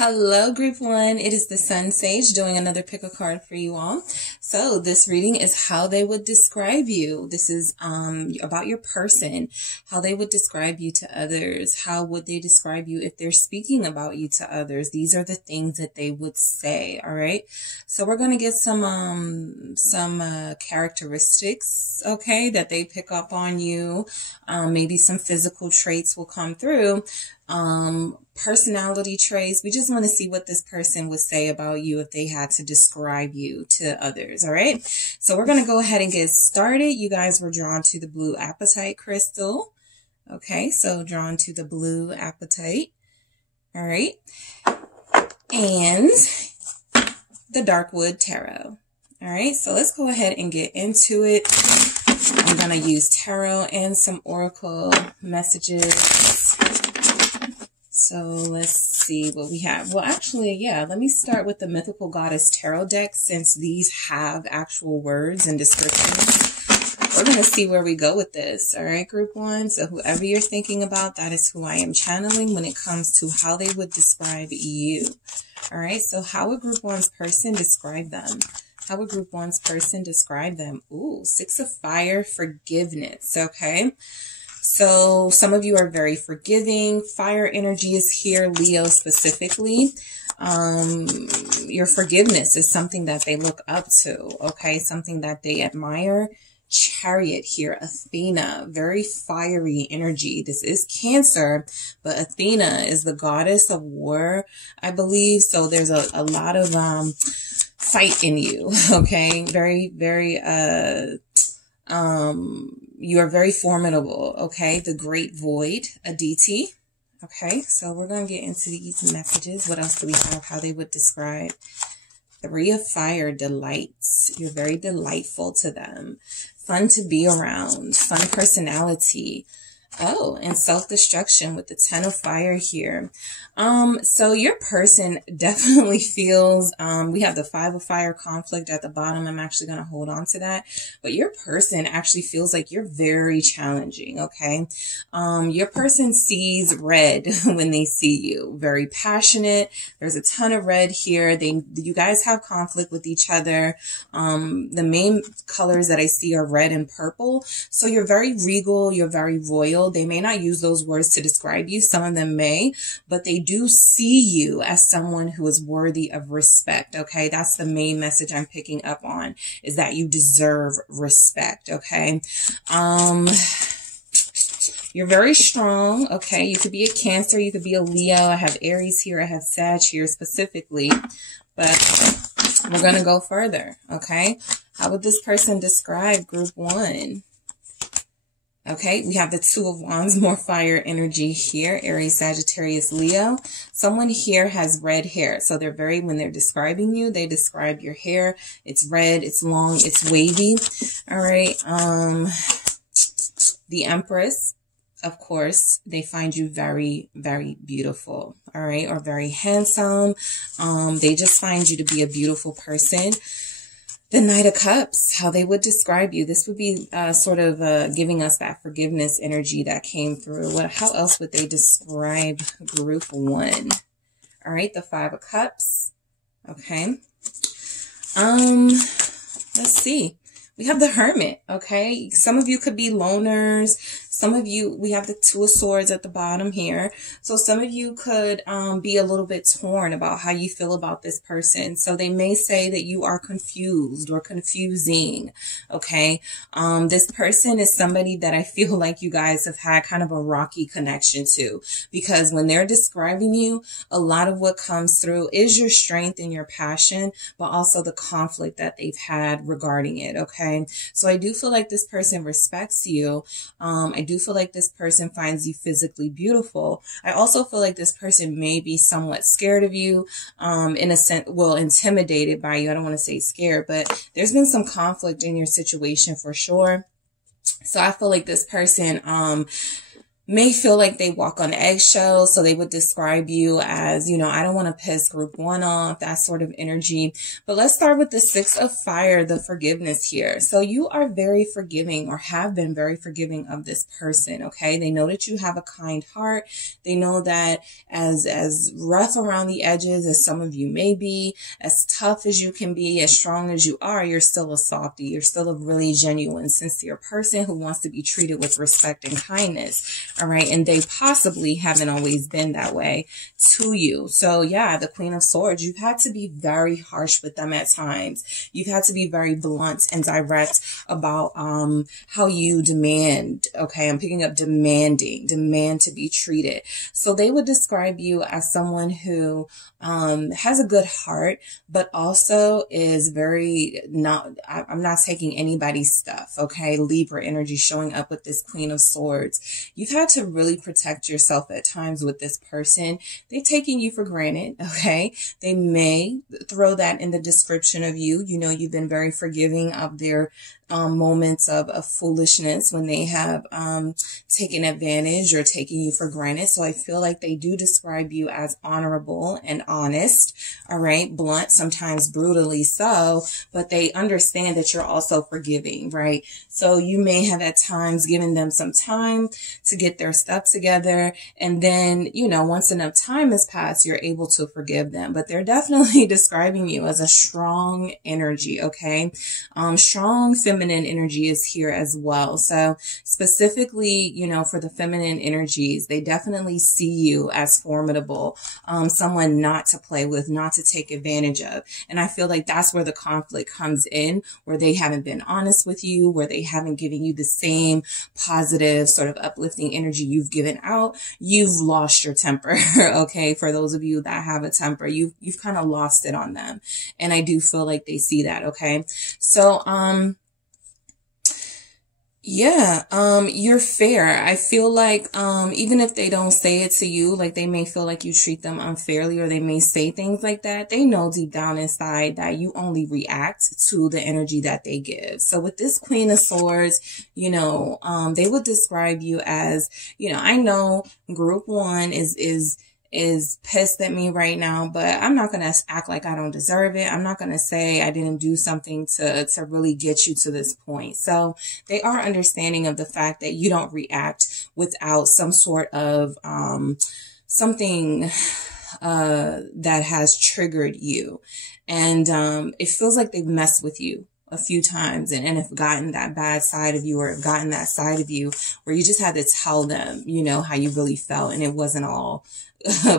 Hello, Group 1. It is the SunSage doing another pick a card for you all. So this reading is how they would describe you. This is about your person, how they would describe you to others. How would they describe you if they're speaking about you to others? These are the things that they would say. All right. So we're going to get some characteristics, okay, that they pick up on you. Maybe some physical traits will come through. Personality traits. We just want to see what this person would say about you if they had to describe you to others. All right. So we're going to go ahead and get started. You guys were drawn to the blue apatite crystal. Okay. So drawn to the blue apatite. All right. And the dark wood tarot. All right. So let's go ahead and get into it. I'm going to use tarot and some oracle messages. So let's see what we have. Well, actually, yeah, let me start with the Mythical Goddess Tarot deck since these have actual words and descriptions. We're going to see where we go with this. All right, Group 1. So whoever you're thinking about, that is who I am channeling when it comes to how they would describe you. All right, so how would Group 1's person describe them? How would Group 1's person describe them? Ooh, 6 of Fire, forgiveness, okay? So some of you are very forgiving. Fire energy is here, Leo specifically. Your forgiveness is something that they look up to, okay? Something that they admire. Chariot here, Athena, very fiery energy. This is Cancer, but Athena is the goddess of war, I believe. So there's a lot of fight in you, okay? Very, very, you are very formidable, okay? The Great Void, Aditi. Okay, so we're going to get into these messages. What else do we have? How they would describe. 3 of Fire, delights. You're very delightful to them. Fun to be around. Fun personality. Oh, and self-destruction with the 10 of Fire here. So your person definitely feels, we have the 5 of Fire conflict at the bottom. I'm actually going to hold on to that. But your person actually feels like you're very challenging, okay? Your person sees red when they see you. Very passionate. There's a ton of red here. You guys have conflict with each other. The main colors that I see are red and purple. So you're very regal. You're very royal. They may not use those words to describe you. Some of them may, but they do see you as someone who is worthy of respect. Okay. That's the main message I'm picking up on, is that you deserve respect. Okay. You're very strong. Okay. You could be a Cancer. You could be a Leo. I have Aries here. I have Sag here specifically, but we're going to go further. Okay. How would this person describe Group 1? Okay, we have the 2 of Wands, more fire energy here. Aries, Sagittarius, Leo. Someone here has red hair. So they're when they're describing you, they describe your hair. It's red, it's long, it's wavy. All right. The Empress, of course, they find you very, very beautiful. All right. Or very handsome. They just find you to be a beautiful person. The Knight of Cups, how they would describe you. This would be sort of giving us that forgiveness energy that came through. How else would they describe Group 1? All right, the 5 of Cups. Okay. Let's see. We have the Hermit, okay? Some of you could be loners. Some of you, we have the 2 of Swords at the bottom here. So some of you could be a little bit torn about how you feel about this person. So they may say that you are confused or confusing, okay? This person is somebody that I feel like you guys have had kind of a rocky connection to, because when they're describing you, a lot of what comes through is your strength and your passion, but also the conflict that they've had regarding it, okay? So I do feel like this person respects you. I do feel like this person finds you physically beautiful. I also feel like this person may be somewhat scared of you, in a sense, well, intimidated by you. I don't want to say scared, but there's been some conflict in your situation for sure. So I feel like this person, may feel like they walk on eggshells. So they would describe you as, you know, I don't want to piss group one off, that sort of energy. But let's start with the Six of Fire, the forgiveness here. So you are very forgiving, or have been very forgiving of this person. Okay. They know that you have a kind heart. They know that as rough around the edges as some of you may be, as tough as you can be, as strong as you are, you're still a softie. You're still a really genuine, sincere person who wants to be treated with respect and kindness. All right. And they possibly haven't always been that way to you. So yeah, the Queen of Swords, you've had to be very harsh with them at times. You've had to be very blunt and direct about how you demand. Okay. I'm picking up demand to be treated. So they would describe you as someone who has a good heart, but also is very I'm not taking anybody's stuff. Okay. Libra energy showing up with this Queen of Swords. You've had to really protect yourself at times with this person. They've taken you for granted. Okay. They may throw that in the description of you. You know, you've been very forgiving of their moments of foolishness when they have taken advantage or taken you for granted. So I feel like they do describe you as honorable and honest. All right. Blunt, sometimes brutally so, but they understand that you're also forgiving, right? So you may have at times given them some time to get their stuff together. And then, you know, once enough time has passed, you're able to forgive them. But they're definitely describing you as a strong energy. Okay. Strong feminine energy is here as well. So specifically, you know, for the feminine energies, they definitely see you as formidable, someone not to play with, not to take advantage of. And I feel like that's where the conflict comes in, where they haven't been honest with you, where they haven't given you the same positive sort of uplifting energy you've given out. You've lost your temper. Okay. For those of you that have a temper, you've kind of lost it on them. And I do feel like they see that. Okay. So, yeah, you're fair. I feel like, even if they don't say it to you, like they may feel like you treat them unfairly, or they may say things like that. They know deep down inside that you only react to the energy that they give. So with this Queen of Swords, you know, they would describe you as, you know, I know group one is pissed at me right now, but I'm not going to act like I don't deserve it. I'm not going to say I didn't do something to really get you to this point. So they are understanding of the fact that you don't react without some sort of, something, that has triggered you. And, it feels like they've messed with you a few times and have gotten that bad side of you, or have gotten that side of you where you just had to tell them, you know, how you really felt, and it wasn't all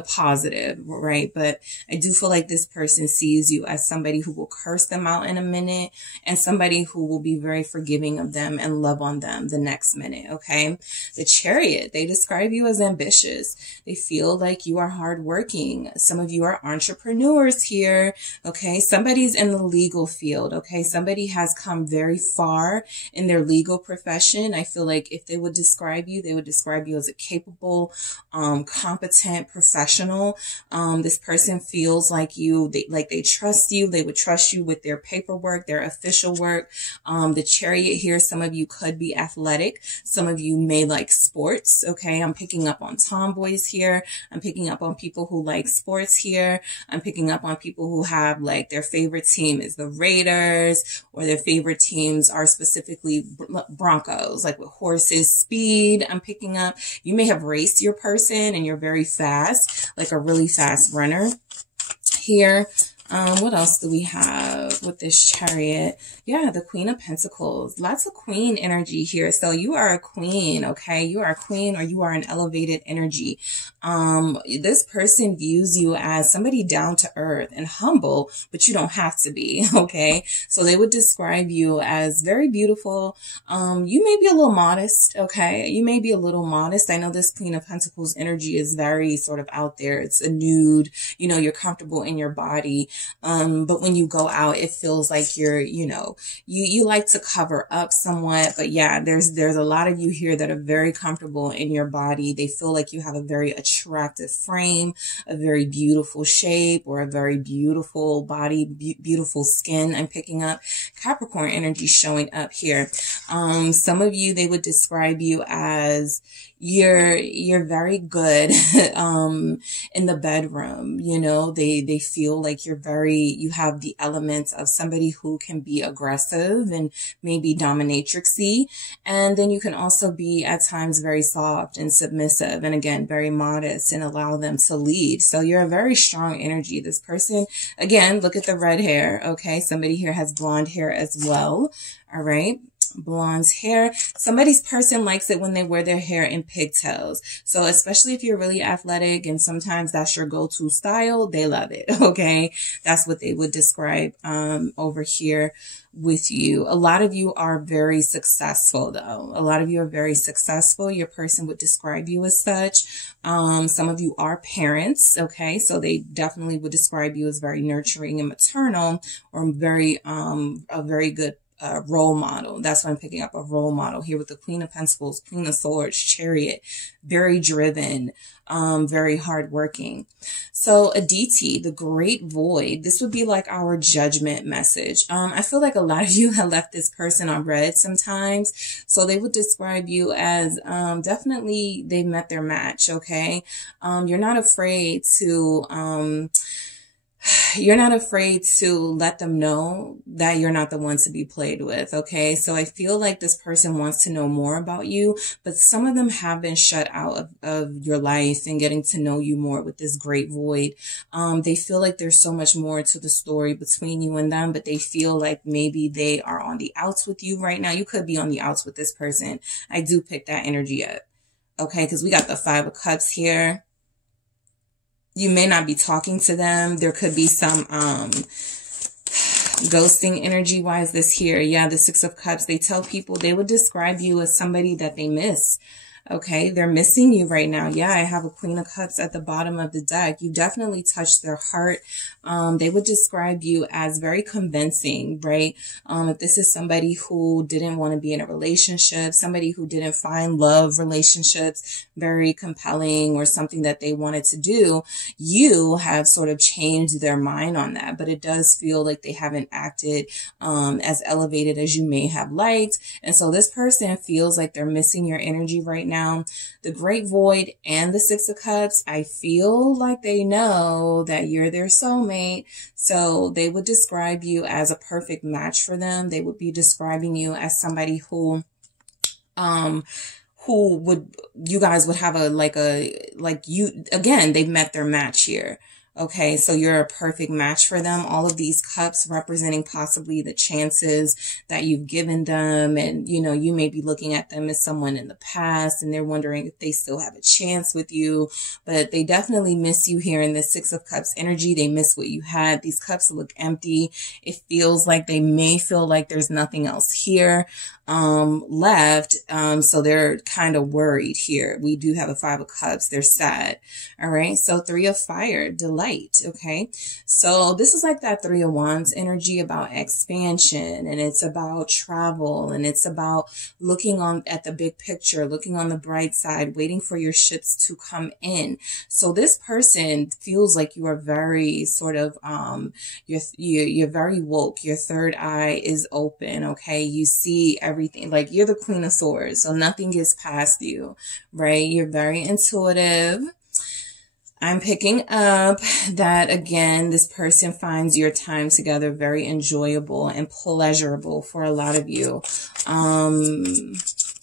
positive, right? But I do feel like this person sees you as somebody who will curse them out in a minute, and somebody who will be very forgiving of them and love on them the next minute. Okay. The Chariot, they describe you as ambitious. They feel like you are hardworking. Some of you are entrepreneurs here. Okay. Somebody's in the legal field. Okay. Somebody has come very far in their legal profession. I feel like if they would describe you, they would describe you as a capable, competent professional. This person feels like they trust you. They would trust you with their paperwork, their official work. The Chariot here, some of you could be athletic. Some of you may like sports. Okay. I'm picking up on tomboys here. I'm picking up on people who like sports here. I'm picking up on people who have like their favorite team is the Raiders, or their favorite teams are specifically Broncos, like with horses, speed. I'm picking up, you may have raced your person and you're very fast, like a really fast runner here. What else do we have with this Chariot? Yeah, the Queen of Pentacles. Lots of queen energy here. So you are a queen, okay? You are a queen, or you are an elevated energy. This person views you as somebody down to earth and humble, but you don't have to be, okay? So they would describe you as very beautiful. You may be a little modest, okay? You may be a little modest. I know this Queen of Pentacles energy is very sort of out there. It's a nude, you know, you're comfortable in your body. But when you go out, it feels like you're, you know, you like to cover up somewhat. But yeah, there's a lot of you here that are very comfortable in your body. They feel like you have a very attractive frame, a very beautiful shape, or a very beautiful body, beautiful skin. I'm picking up Capricorn energy showing up here. Some of you, they would describe you as you're very good in the bedroom. You know, they feel like you have the elements of somebody who can be aggressive and maybe dominatrixy. And then you can also be at times very soft and submissive, and again, very modest, and allow them to lead. So you're a very strong energy. This person, again, look at the red hair. Okay. Somebody here has blonde hair as well. All right. Blonde hair. Somebody's person likes it when they wear their hair in pigtails. So especially if you're really athletic and sometimes that's your go-to style, they love it. Okay. That's what they would describe, over here with you. A lot of you are very successful though. A lot of you are very successful. Your person would describe you as such. Some of you are parents. Okay. So they definitely would describe you as very nurturing and maternal, or very, a very good role model. That's why I'm picking up a role model here with the Queen of Pentacles, Queen of Swords, Chariot, very driven, very hardworking. So Aditi, the Great Void, this would be like our judgment message. I feel like a lot of you have left this person on red sometimes. So they would describe you as, definitely they met their match. Okay. You're not afraid to, let them know that you're not the one to be played with. Okay. So I feel like this person wants to know more about you, but some of them have been shut out of your life and getting to know you more with this Great Void. They feel like there's so much more to the story between you and them, but they feel like maybe they are on the outs with you right now. You could be on the outs with this person. I do pick that energy up. Okay. Cause we got the 5 of Cups here. You may not be talking to them. There could be some ghosting energy. Why is this here? Yeah, the 6 of Cups. They tell people, they would describe you as somebody that they miss. Okay, they're missing you right now. Yeah, I have a Queen of Cups at the bottom of the deck. You definitely touched their heart. They would describe you as very convincing, right? If this is somebody who didn't want to be in a relationship, somebody who didn't find love relationships very compelling or something that they wanted to do, you have sort of changed their mind on that. But it does feel like they haven't acted as elevated as you may have liked. And so this person feels like they're missing your energy right now. The Great Void and the 6 of Cups, I feel like they know that you're their soulmate. So they would describe you as a perfect match for them. They would be describing you as somebody who you guys would have again, they've met their match here. Okay, so you're a perfect match for them. All of these cups representing possibly the chances that you've given them. And, you know, you may be looking at them as someone in the past and they're wondering if they still have a chance with you. But they definitely miss you here in the 6 of Cups energy. They miss what you had. These cups look empty. It feels like they may feel like there's nothing else here left. So they're kind of worried here. We do have a 5 of Cups. They're sad. All right. So 3 of Fire, delight. Okay. So this is like that 3 of Wands energy about expansion, and it's about travel, and it's about looking at the big picture, looking on the bright side, waiting for your ships to come in. So this person feels like you are very sort of, you're very woke. Your third eye is open. Okay. You see everything, like you're the Queen of Swords. So nothing gets past you, right? You're very intuitive. I'm picking up that, again, this person finds your time together very enjoyable and pleasurable for a lot of you.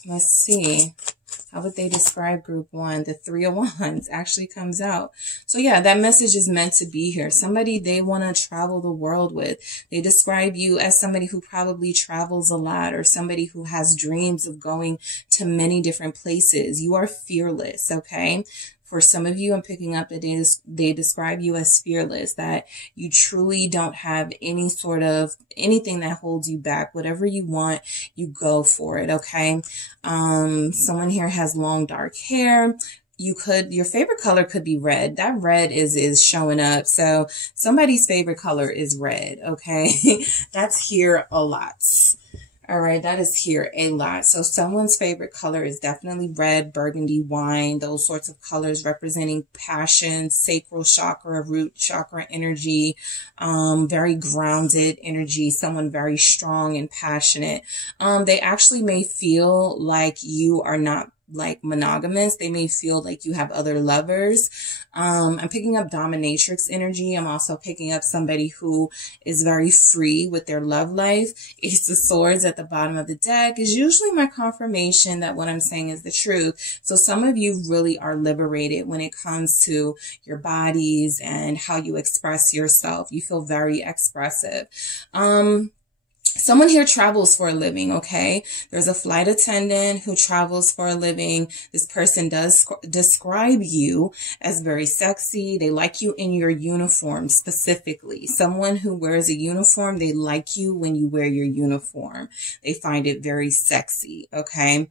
Let's see. How would they describe group 1? The 3 of Wands actually comes out. So yeah, that message is meant to be here. Somebody they want to travel the world with. They describe you as somebody who probably travels a lot, or somebody who has dreams of going to many different places. You are fearless, okay? For some of you, I'm picking up that they describe you as fearless, that you truly don't have any sort of anything that holds you back. Whatever you want, you go for it. Okay. Someone here has long dark hair. your favorite color could be red. That red is showing up. So somebody's favorite color is red. Okay. That's here a lot. All right. That is here a lot. So someone's favorite color is definitely red, burgundy, wine, those sorts of colors representing passion, sacral chakra, root chakra energy, very grounded energy, someone very strong and passionate. They actually may feel like you are not like monogamous. They may feel like you have other lovers. I'm picking up dominatrix energy. I'm also picking up somebody who is very free with their love life. Ace of Swords at the bottom of the deck is usually my confirmation that what I'm saying is the truth. So some of you really are liberated when it comes to your bodies and how you express yourself. You feel very expressive. Someone here travels for a living, okay? There's a flight attendant who travels for a living. This person does describe you as very sexy. They like you in your uniform specifically. Someone who wears a uniform, they like you when you wear your uniform. They find it very sexy, okay?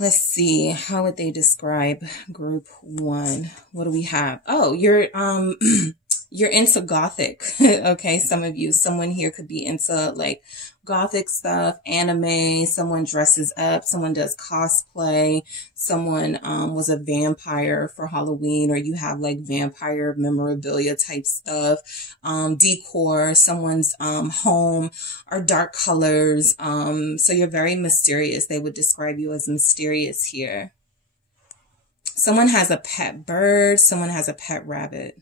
Let's see. How would they describe group one? What do we have? Oh, you're into gothic. Okay. Someone here could be into like gothic stuff, anime, someone dresses up, someone does cosplay, someone was a vampire for Halloween, or you have like vampire memorabilia type stuff, decor, someone's home are dark colors. So you're very mysterious. They would describe you as mysterious here. Someone has a pet bird, someone has a pet rabbit.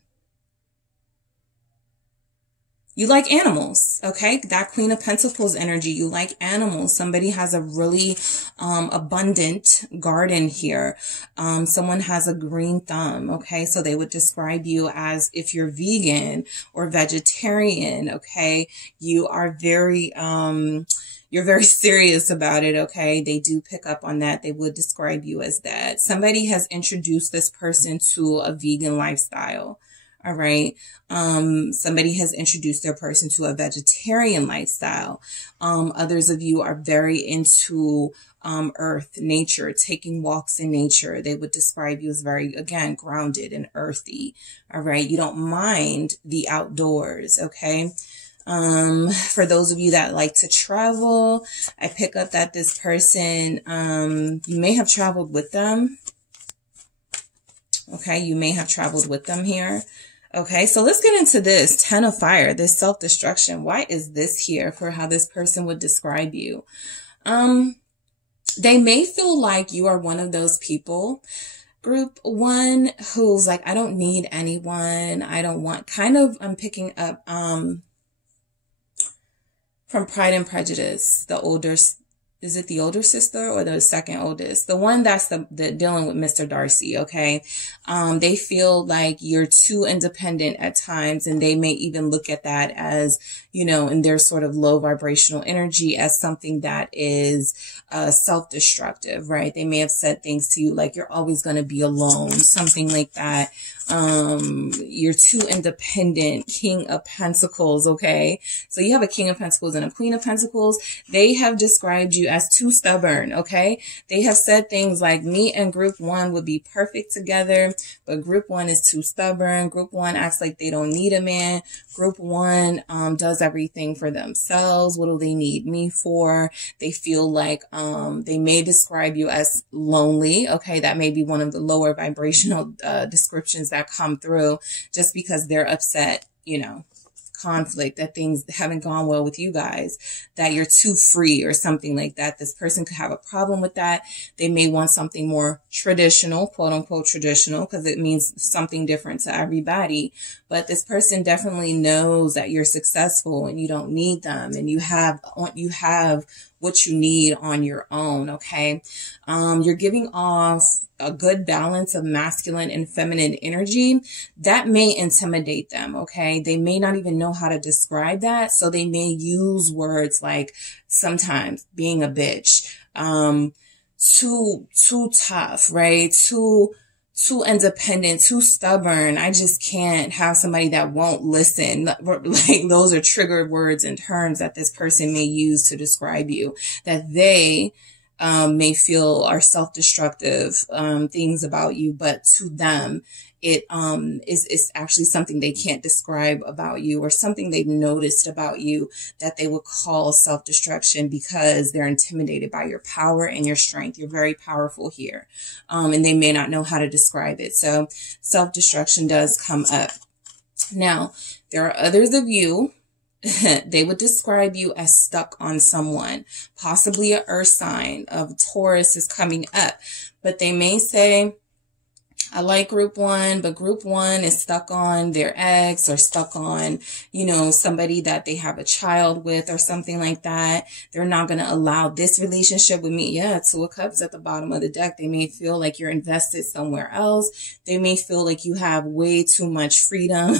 You like animals, okay? That Queen of Pentacles energy, you like animals. Somebody has a really abundant garden here. Someone has a green thumb, okay? So they would describe you as, if you're vegan or vegetarian, okay? You are very, you're very serious about it, okay? They do pick up on that. They would describe you as that. Somebody has introduced this person to a vegan lifestyle. All right. Somebody has introduced their person to a vegetarian lifestyle. Others of you are very into earth, nature, taking walks in nature. They would describe you as very, again, grounded and earthy. All right. You don't mind the outdoors. Okay. For those of you that like to travel, I pick up that this person, you may have traveled with them. Okay. You may have traveled with them here. Okay, so let's get into this 10 of fire, this self-destruction. Why is this here for how this person would describe you? They may feel like you are one of those people, group one, who's like, I don't need anyone. I don't want, kind of, I'm picking up, from Pride and Prejudice, the older, is it the older sister or the second oldest? The one that's the dealing with Mr. Darcy, okay? They feel like you're too independent at times, and they may even look at that as, you know, in their sort of low vibrational energy as something that is self-destructive, right? They may have said things to you like, you're always going to be alone, something like that. You're too independent. King of Pentacles, okay? So you have a King of Pentacles and a Queen of Pentacles. They have described you as too stubborn, okay? They have said things like, me and group one would be perfect together, but group one is too stubborn. Group one acts like they don't need a man. Group one does everything for themselves. What do they need me for? They feel like they may describe you as lonely, okay? That may be one of the lower vibrational descriptions that come through, just because they're upset, you know, conflict, that things haven't gone well with you guys, that you're too free or something like that. This person could have a problem with that. They may want something more traditional, quote unquote traditional, because it means something different to everybody. But this person definitely knows that you're successful and you don't need them, and you have what you need on your own. Okay. You're giving off a good balance of masculine and feminine energy that may intimidate them. Okay. They may not even know how to describe that. So they may use words like sometimes being a bitch, too tough, right? Too independent, too stubborn. I just can't have somebody that won't listen. Like, those are triggered words and terms that this person may use to describe you, that they may feel are self-destructive things about you, but to them, it is actually something they can't describe about you, or something they've noticed about you that they would call self-destruction, because they're intimidated by your power and your strength. You're very powerful here, and they may not know how to describe it. So self-destruction does come up. Now, there are others of you, they would describe you as stuck on someone, possibly an earth sign of Taurus is coming up, but they may say, I like group one, but group one is stuck on their ex, or stuck on, you know, somebody that they have a child with or something like that. They're not going to allow this relationship with me. Yeah, Two of Cups at the bottom of the deck. They may feel like you're invested somewhere else. They may feel like you have way too much freedom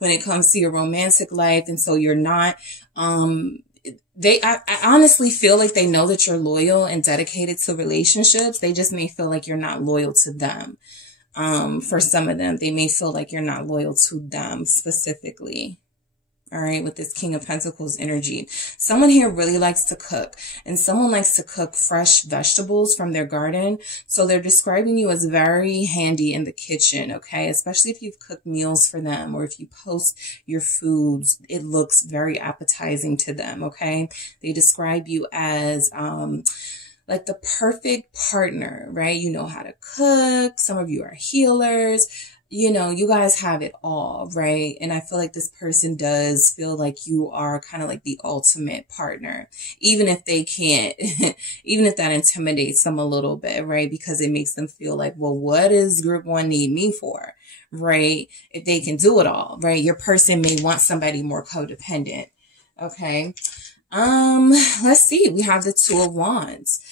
when it comes to your romantic life. And so you're not, I honestly feel like they know that you're loyal and dedicated to relationships. They just may feel like you're not loyal to them. For some of them, they may feel like you're not loyal to them specifically. All right, with this King of Pentacles energy. Someone here really likes to cook, and someone likes to cook fresh vegetables from their garden. So they're describing you as very handy in the kitchen, okay? Especially if you've cooked meals for them, or if you post your foods, it looks very appetizing to them, okay? They describe you as, like the perfect partner, right? You know how to cook. Some of you are healers. You know, you guys have it all, right? And I feel like this person does feel like you are kind of like the ultimate partner, even if they can't, even if that intimidates them a little bit, right? Because it makes them feel like, well, what does group one need me for, right? If they can do it all, right? Your person may want somebody more codependent, okay? Let's see. We have the Two of Wands.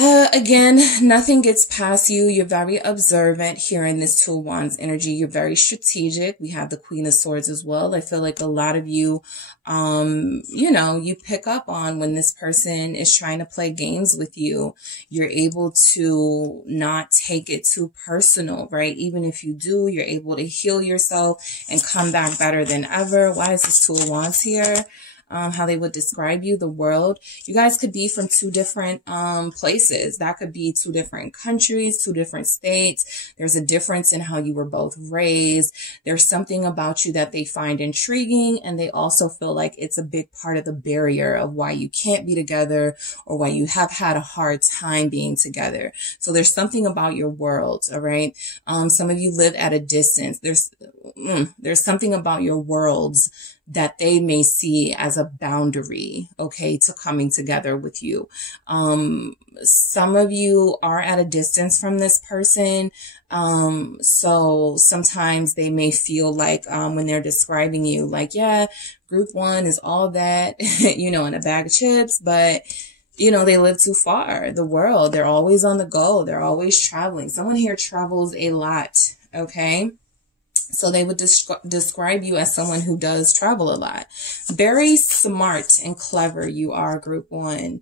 Again, nothing gets past you. You're very observant here in this Two of Wands energy. You're very strategic. We have the Queen of Swords as well. I feel like a lot of you, you know, you pick up on when this person is trying to play games with you. You're able to not take it too personal, right? Even if you do, you're able to heal yourself and come back better than ever. Why is this Two of Wands here? How they would describe you, the world. You guys could be from two different places. That could be two different countries, two different states. There's a difference in how you were both raised. There's something about you that they find intriguing, and they also feel like it's a big part of the barrier of why you can't be together, or why you have had a hard time being together. So there's something about your world, all right? Some of you live at a distance. There's something about your worlds that they may see as a boundary, okay, to coming together with you. Some of you are at a distance from this person. So sometimes they may feel like, when they're describing you, like, yeah, group one is all that, you know, in a bag of chips, but you know, they live too far, the world, they're always on the go. They're always traveling. Someone here travels a lot, okay? So they would describe you as someone who does travel a lot. Very smart and clever you are, group one.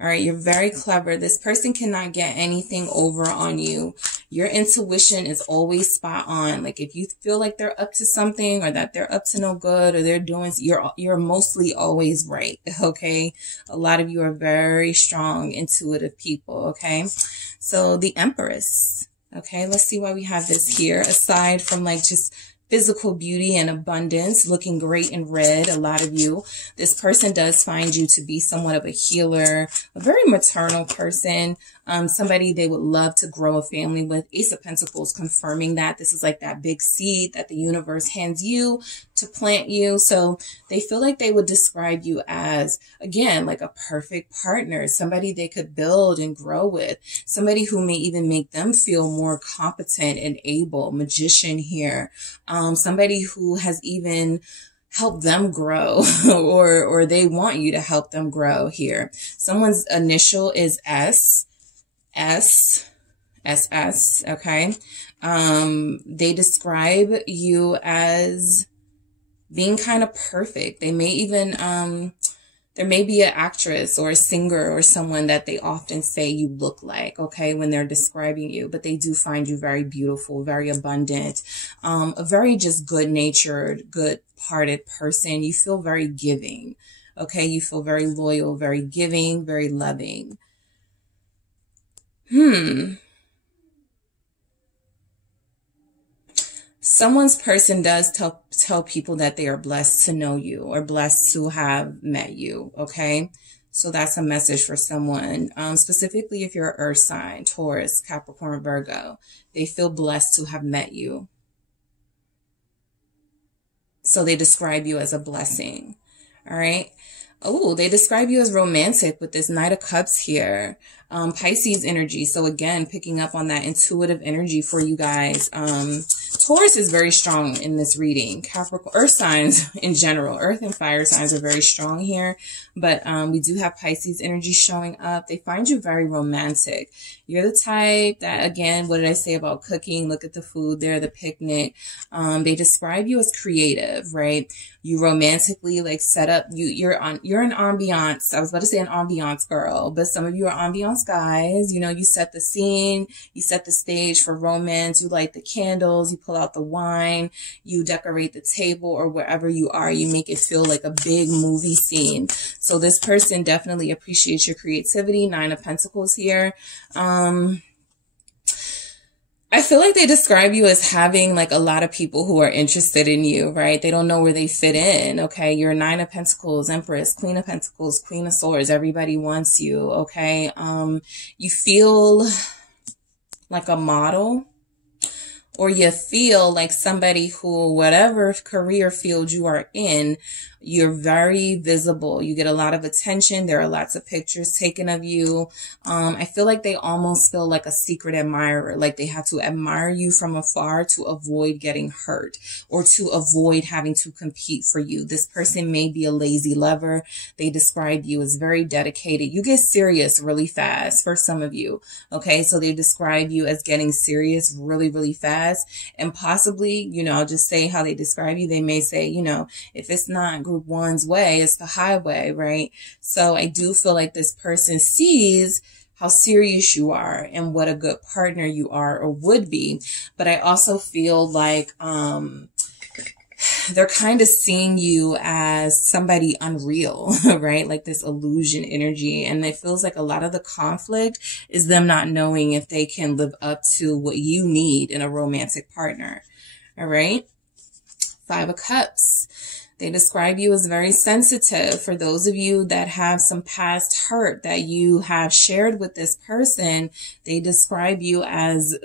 All right, you're very clever. This person cannot get anything over on you. Your intuition is always spot on. Like if you feel like they're up to something, or that they're up to no good, or they're doing, you're mostly always right, okay? A lot of you are very strong, intuitive people, okay? So the Empress. Okay, let's see why we have this here. Aside from like just physical beauty and abundance, looking great in red, a lot of you, this person does find you to be somewhat of a healer, a very maternal person, somebody they would love to grow a family with. Ace of Pentacles confirming that this is like that big seed that the universe hands you to plant you. So they feel like they would describe you as, again, like a perfect partner, somebody they could build and grow with, somebody who may even make them feel more competent and able. Magician here. Somebody who has even helped them grow, or they want you to help them grow here. Someone's initial is S, okay? They describe you as being kind of perfect. They may even, there may be an actress or a singer or someone that they often say you look like, okay, when they're describing you, but they do find you very beautiful, very abundant, a very just good-natured, good-hearted person. You feel very giving, okay? You feel very loyal, very giving, very loving. Someone's person does tell people that they are blessed to know you or blessed to have met you, okay? So that's a message for someone, specifically if you're an earth sign, Taurus, Capricorn, Virgo. They feel blessed to have met you. So they describe you as a blessing, all right? Oh, they describe you as romantic with this Knight of Cups here. Pisces energy. So again, picking up on that intuitive energy for you guys. Taurus is very strong in this reading. Capricorn, earth signs in general, earth and fire signs are very strong here. But we do have Pisces energy showing up. They find you very romantic. You're the type that, again, what did I say about cooking? Look at the food there, the picnic. They describe you as creative, right? You romantically like set up, you're an ambiance. I was about to say an ambiance girl, but some of you are ambiance guys. You know, you set the scene, you set the stage for romance, you light the candles, you pull out the wine, you decorate the table or wherever you are, you make it feel like a big movie scene. So this person definitely appreciates your creativity. 9 of Pentacles here. I feel like they describe you as having like a lot of people who are interested in you, right? They don't know where they fit in, okay? You're 9 of Pentacles, Empress, Queen of Pentacles, Queen of Swords. Everybody wants you, okay? You feel like a model, or you feel like somebody who, whatever career field you are in, you're very visible. You get a lot of attention. There are lots of pictures taken of you. I feel like they almost feel like a secret admirer, like they have to admire you from afar to avoid getting hurt or to avoid having to compete for you. This person may be a lazy lover. They describe you as very dedicated. You get serious really fast for some of you. Okay. So they describe you as getting serious really, really fast. And possibly, you know, I'll just say how they describe you. They may say, you know, if it's not Group 1's way, it's the highway, right? So I do feel like this person sees how serious you are and what a good partner you are or would be. But I also feel like they're kind of seeing you as somebody unreal, right? Like this illusion energy. And it feels like a lot of the conflict is them not knowing if they can live up to what you need in a romantic partner. All right. 5 of Cups. They describe you as very sensitive. For those of you that have some past hurt that you have shared with this person, they describe you as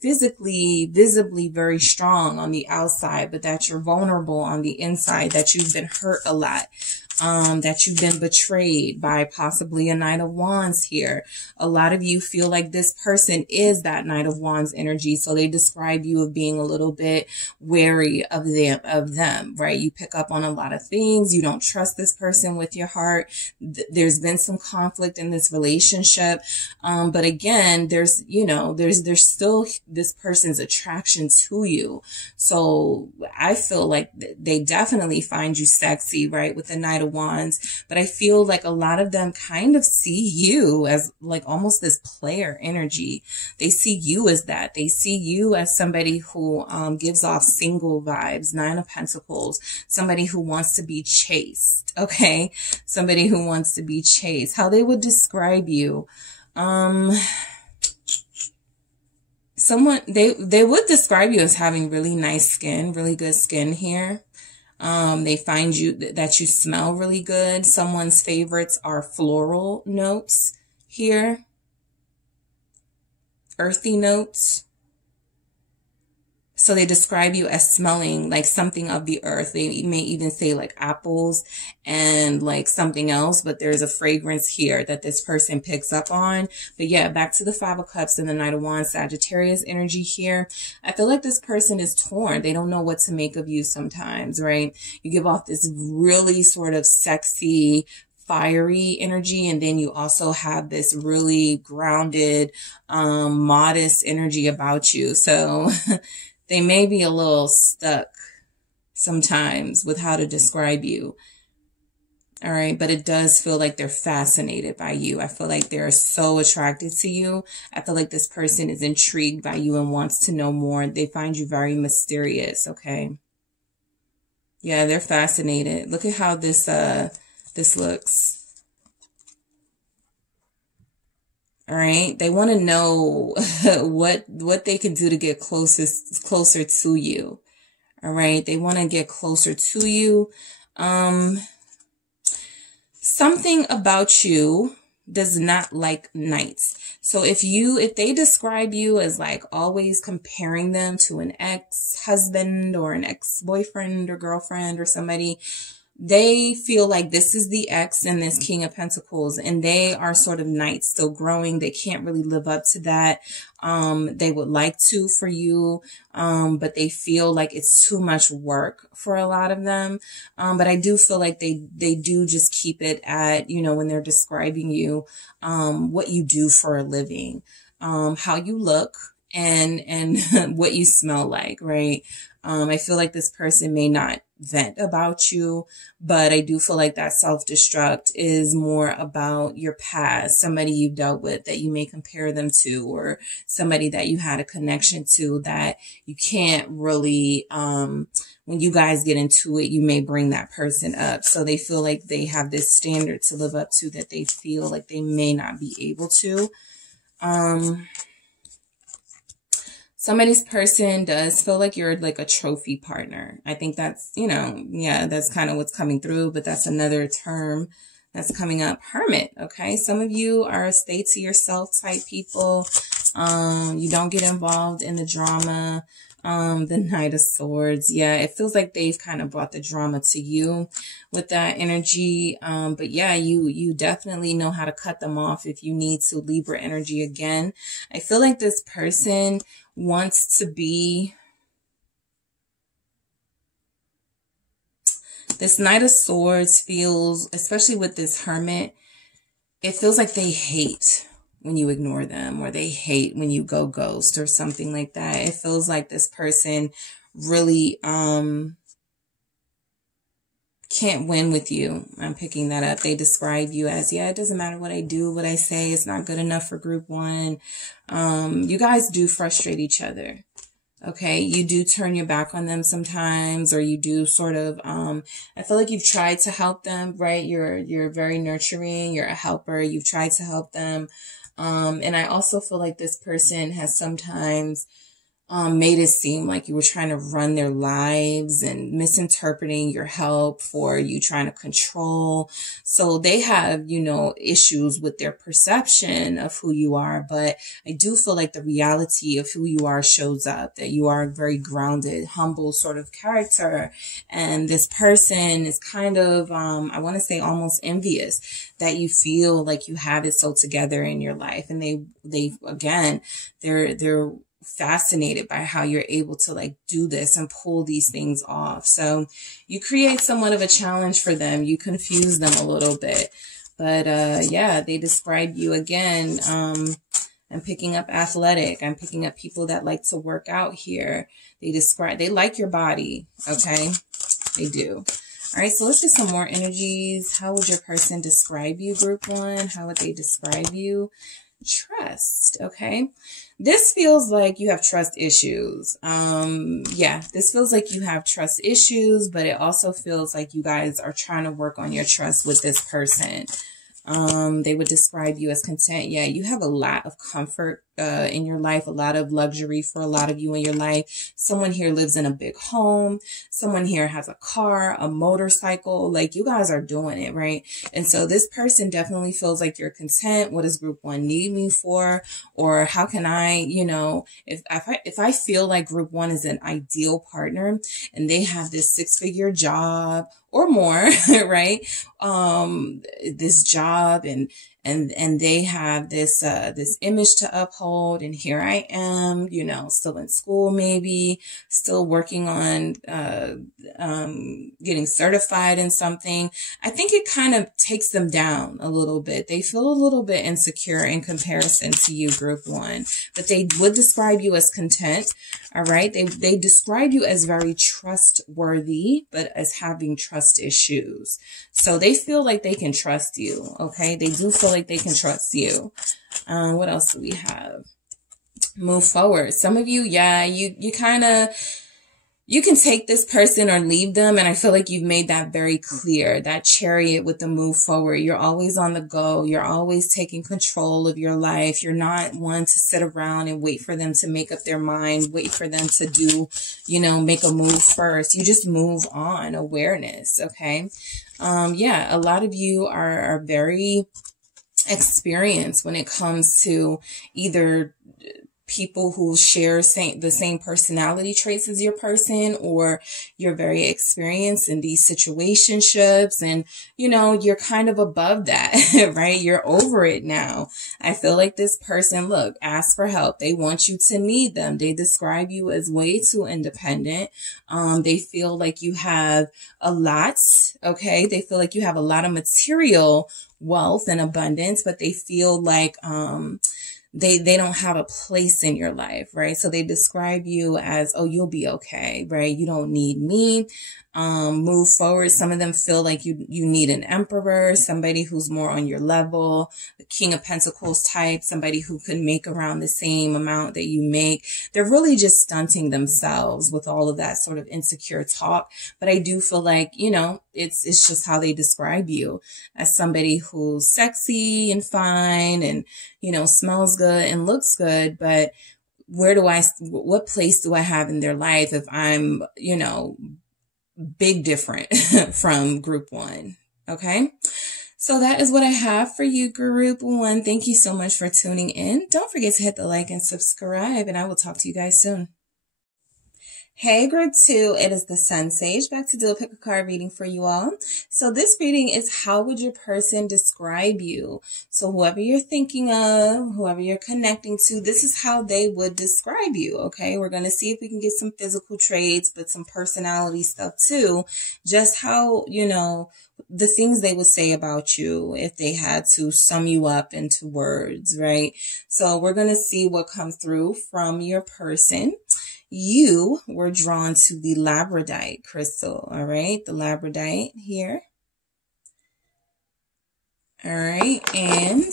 physically, visibly very strong on the outside, but that you're vulnerable on the inside, that you've been hurt a lot. That you've been betrayed by possibly a Knight of Wands here. A lot of you feel like this person is that Knight of Wands energy. So they describe you of being a little bit wary of them, right? You pick up on a lot of things. You don't trust this person with your heart. There's been some conflict in this relationship. But again, there's still this person's attraction to you. So I feel like they definitely find you sexy, right? With the Knight of Wands, but I feel like a lot of them kind of see you as like almost this player energy. They see you as that. They see you as somebody who gives off single vibes, 9 of Pentacles, somebody who wants to be chased, okay? Somebody who wants to be chased. How they would describe you, they would describe you as having really nice skin, really good skin here. They find you that you smell really good. Someone's favorites are floral notes here, earthy notes. So they describe you as smelling like something of the earth. They may even say like apples and like something else, but there's a fragrance here that this person picks up on. But yeah, back to the 5 of Cups and the Knight of Wands, Sagittarius energy here. I feel like this person is torn. They don't know what to make of you sometimes, right? You give off this really sort of sexy, fiery energy, and then you also have this really grounded, modest energy about you. So they may be a little stuck sometimes with how to describe you. All right. But it does feel like they're fascinated by you. I feel like they're so attracted to you. I feel like this person is intrigued by you and wants to know more. They find you very mysterious. Okay. Yeah, they're fascinated. Look at how this looks. All right. They want to know what they can do to get closer to you. All right. They want to get closer to you. Something about you does not like nights. So if they describe you as like always comparing them to an ex-husband or an ex-boyfriend or girlfriend or somebody, they feel like this is the ex and this King of Pentacles, and they are sort of nights, still growing. They can't really live up to that. They would like to for you, but they feel like it's too much work for a lot of them. But I do feel like they do just keep it at, you know, when they're describing you, what you do for a living, how you look, and what you smell like, right? I feel like this person may not vent about you, but I do feel like that self-destruct is more about your past, somebody you've dealt with that you may compare them to, or somebody that you had a connection to that you can't really, when you guys get into it, you may bring that person up. So they feel like they have this standard to live up to that they feel like they may not be able to. Somebody's person does feel like you're like a trophy partner. I think that's, you know, yeah, that's kind of what's coming through, but that's another term that's coming up. Hermit. Okay. Some of you are stay to yourself type people. You don't get involved in the drama. The Knight of Swords. Yeah, it feels like they've kind of brought the drama to you with that energy. But yeah, you definitely know how to cut them off if you need to. Libra energy again. I feel like this person wants to be... This Knight of Swords feels, especially with this Hermit, it feels like they hate when you ignore them, or they hate when you go ghost or something like that. It feels like this person really can't win with you. I'm picking that up. They describe you as, yeah, it doesn't matter what I do, what I say, it's not good enough for group one. You guys do frustrate each other. Okay, you do turn your back on them sometimes, or you do sort of, I feel like you've tried to help them, right? You're very nurturing, you're a helper, you've tried to help them. And I also feel like this person has sometimes made it seem like you were trying to run their lives and misinterpreting your help for you trying to control. So they have, you know, issues with their perception of who you are. But I do feel like the reality of who you are shows up, that you are a very grounded, humble sort of character. And this person is kind of, I want to say almost envious that you feel like you have it so together in your life. And they again, they're fascinated by how you're able to like do this and pull these things off. So you create somewhat of a challenge for them. You confuse them a little bit, but yeah, they describe you again. I'm picking up athletic. I'm picking up people that like to work out here. They like your body. Okay. They do. All right. So let's do some more energies. How would your person describe you, group one? How would they describe you? Trust. Okay. This feels like you have trust issues. Yeah, this feels like you have trust issues, but it also feels like you guys are trying to work on your trust with this person. They would describe you as content. Yeah, you have a lot of comfort in your life, a lot of luxury for a lot of you in your life. Someone here lives in a big home. Someone here has a car, a motorcycle. Like, you guys are doing it, right? And so this person definitely feels like you're content. What does group one need me for? Or how can I, you know, if I feel like group one is an ideal partner and they have this 6-figure job or more, right? This job and they have this image to uphold, and here I am, you know, still in school, maybe still working on, getting certified in something. I think it kind of takes them down a little bit. They feel a little bit insecure in comparison to you, group one, but they would describe you as content. All right. They describe you as very trustworthy, but as having trust issues. So they feel like they can trust you. Okay. They do feel like they can trust you. What else do we have? Move forward. Some of you, yeah, you you can take this person or leave them. And I feel like you've made that very clear, that Chariot with the move forward. You're always on the go. You're always taking control of your life. You're not one to sit around and wait for them to make up their mind, wait for them to do, you know, make a move first. You just move on. Awareness. Okay. Yeah, a lot of you are very experienced when it comes to either people who share the same personality traits as your person, or you're very experienced in these situationships and, you know, you're kind of above that, right? You're over it now. I feel like this person, look, ask for help. They want you to need them. They describe you as way too independent. They feel like you have a lot, okay? They feel like you have a lot of material wealth and abundance, but they feel like, they don't have a place in your life, right? So they describe you as, oh, you'll be okay, right? You don't need me. Move forward. Some of them feel like you need an emperor, somebody who's more on your level, the King of Pentacles type, somebody who can make around the same amount that you make. They're really just stunting themselves with all of that sort of insecure talk. But I do feel like, you know, it's just how they describe you, as somebody who's sexy and fine and, you know, smells good and looks good. But what place do I have in their life if I'm, you know, big different from group one? Okay. So that is what I have for you, group one. Thank you so much for tuning in. Don't forget to hit the like and subscribe, and I will talk to you guys soon. Hey, group two, it is the SunSage back to do a pick a card reading for you all. So this reading is, how would your person describe you? So whoever you're thinking of, whoever you're connecting to, this is how they would describe you. Okay. We're going to see if we can get some physical traits, but some personality stuff too. Just how, you know, the things they would say about you if they had to sum you up into words, right? So we're going to see what comes through from your person. You were drawn to the labradorite crystal, all right? The labradorite here. All right, and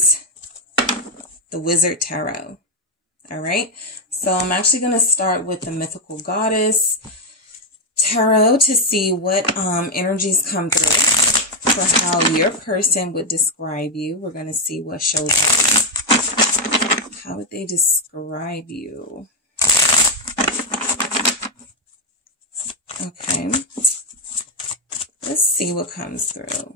the wizard tarot. All right, so I'm actually going to start with the mythical goddess tarot to see what energies come through for how your person would describe you. We're going to see what shows up. How would they describe you? Okay, let's see what comes through.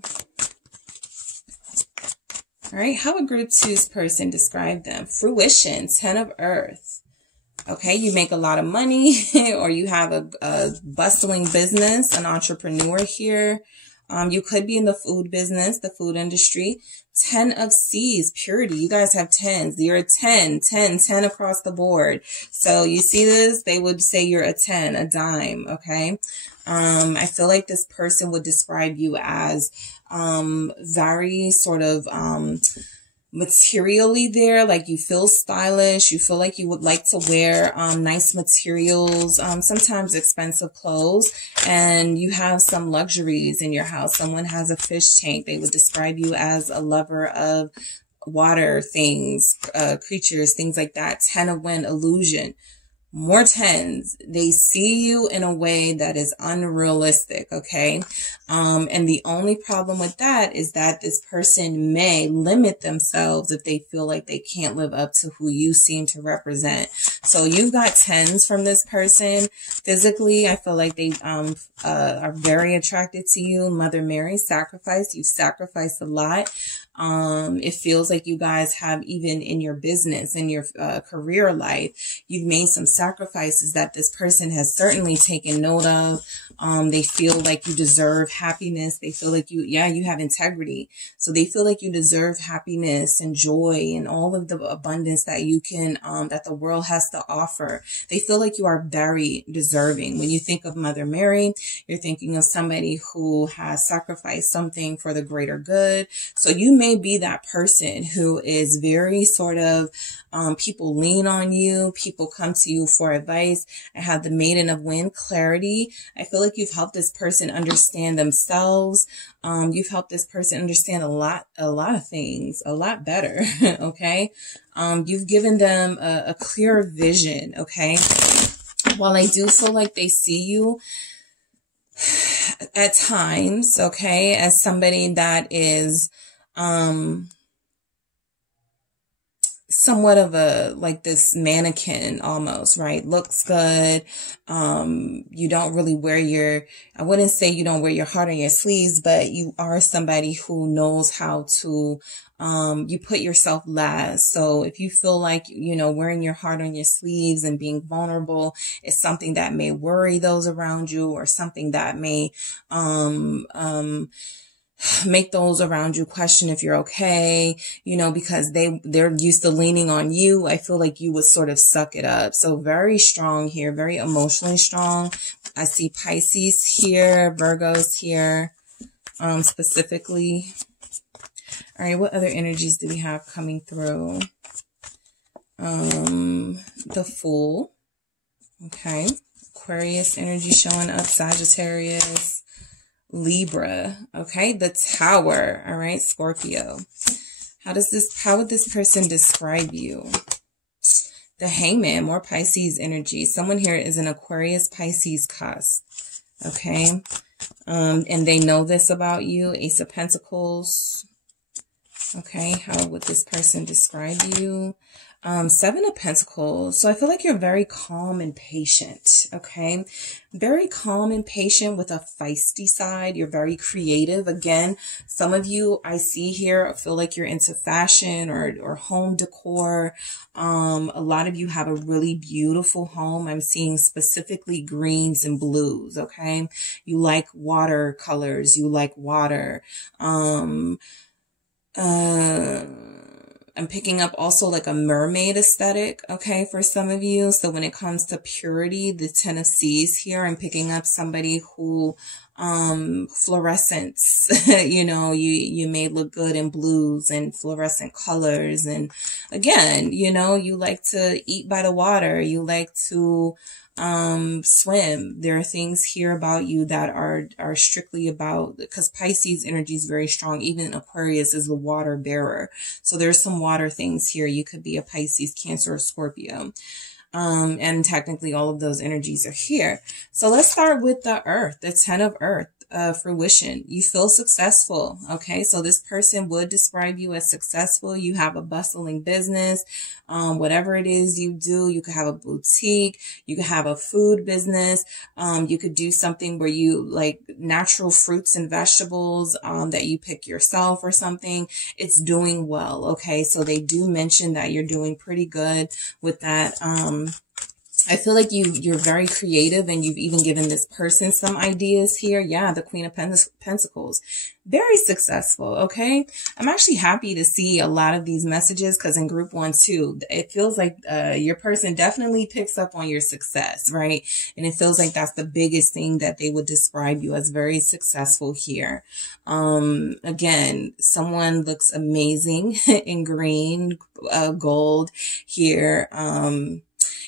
All right, how would group two's person describe them? Fruition, 10 of earth. Okay, you make a lot of money or you have a bustling business, an entrepreneur here. You could be in the food business, the food industry. 10 of C's, purity. You guys have 10s. You're a 10 across the board. So you see this? They would say you're a 10, a dime. Okay. I feel like this person would describe you as, very sort of, materially there, like you feel stylish, you feel like you would like to wear nice materials, sometimes expensive clothes, and you have some luxuries in your house. Someone has a fish tank. They would describe you as a lover of water things, creatures, things like that. 10 of wind, illusion. More 10s. They see you in a way that is unrealistic, okay? And the only problem with that is that this person may limit themselves if they feel like they can't live up to who you seem to represent. So you've got 10s from this person. Physically, I feel like they are very attracted to you. Mother Mary, sacrifice. You've sacrificed a lot. It feels like you guys have, even in your business, in your career life, you've made some sacrifices that this person has certainly taken note of. They feel like you deserve happiness. They feel like you have integrity. So they feel like you deserve happiness and joy and all of the abundance that you can, that the world has to offer. They feel like you are very deserving. When you think of Mother Mary, you're thinking of somebody who has sacrificed something for the greater good. So you may be that person who is very sort of, people lean on you. People come to you for advice. I have the Maiden of Wind, clarity. I feel like you've helped this person understand themselves. You've helped this person understand a lot of things, a lot better. Okay. You've given them a clear vision. Okay. while I do feel like they see you at times, okay, as somebody that is somewhat of a, like this mannequin almost, right? Looks good. You don't really wear your, I wouldn't say you don't wear your heart on your sleeves, but you are somebody who knows how to, you put yourself last. So if you feel like, you know, wearing your heart on your sleeves and being vulnerable is something that may worry those around you, or something that may, make those around you question if you're okay, you know, because they're used to leaning on you, I feel like you would sort of suck it up. So very strong here, very emotionally strong. I see Pisces here, Virgos here, specifically. All right, what other energies do we have coming through? The Fool. Okay. Aquarius energy showing up, Sagittarius. Libra, okay, the Tower, all right, Scorpio. How would this person describe you? The Hangman, more Pisces energy. Someone here is an Aquarius Pisces cusp, okay, and they know this about you. Ace of Pentacles, okay. How would this person describe you? Seven of Pentacles. So I feel like you're very calm and patient. Okay. Very calm and patient with a feisty side. You're very creative. Again, some of you I see here feel like you're into fashion or home decor. A lot of you have a really beautiful home. I'm seeing specifically greens and blues. Okay. You like watercolors. You like water. I'm picking up also like a mermaid aesthetic, okay, for some of you. So when it comes to purity, the Ten of Seas here, I'm picking up somebody who, fluorescence, you know, you may look good in blues and fluorescent colors. And again, you know, you like to eat by the water. You like to, swim. There are things here about you that are strictly about, because Pisces energy is very strong. Even Aquarius is the water bearer. So there's some water things here. You could be a Pisces, Cancer, or Scorpio. And technically all of those energies are here. So let's start with the Earth, the Ten of Earth. Fruition. You feel successful. Okay. So this person would describe you as successful. You have a bustling business. Whatever it is you do, you could have a boutique. You could have a food business. You could do something where you like natural fruits and vegetables, that you pick yourself or something. It's doing well. Okay. So they do mention that you're doing pretty good with that. I feel like you're very creative, and you've even given this person some ideas here. Yeah, the Queen of Pentacles. Very successful, okay? I'm actually happy to see a lot of these messages, because in group 1 too, it feels like your person definitely picks up on your success, right? And it feels like that's the biggest thing that they would describe you as, very successful here. Again, someone looks amazing in green, gold here.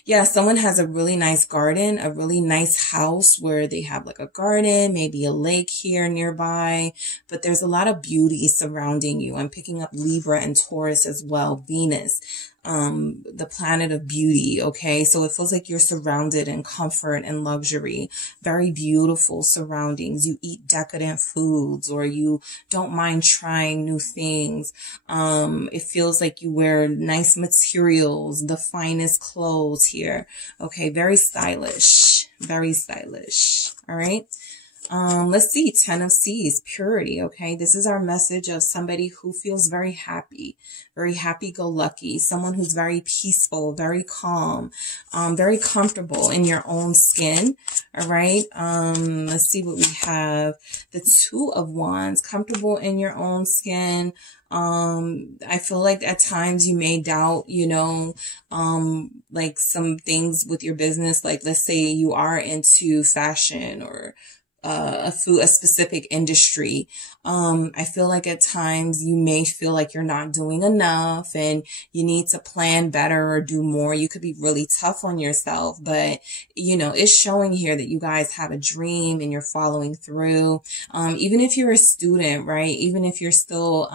Yeah, someone has a really nice garden, a really nice house where they have like a garden, maybe a lake here nearby, but there's a lot of beauty surrounding you. I'm picking up Libra and Taurus as well, Venus, the planet of beauty. Okay. So it feels like you're surrounded in comfort and luxury, very beautiful surroundings. You eat decadent foods, or you don't mind trying new things. It feels like you wear nice materials, the finest clothes here. Okay. Very stylish, very stylish. All right. Let's see. 10 of Seas, purity. Okay. This is our message of somebody who feels very happy, very happy-go-lucky, someone who's very peaceful, very calm, very comfortable in your own skin. All right. Let's see what we have. The Two of Wands, comfortable in your own skin. I feel like at times you may doubt, you know, like some things with your business. Like let's say you are into fashion or a specific industry. I feel like at times you may feel like you're not doing enough and you need to plan better or do more. You could be really tough on yourself, but you know, it's showing here that you guys have a dream and you're following through. Even if you're a student, right? Even if you're still,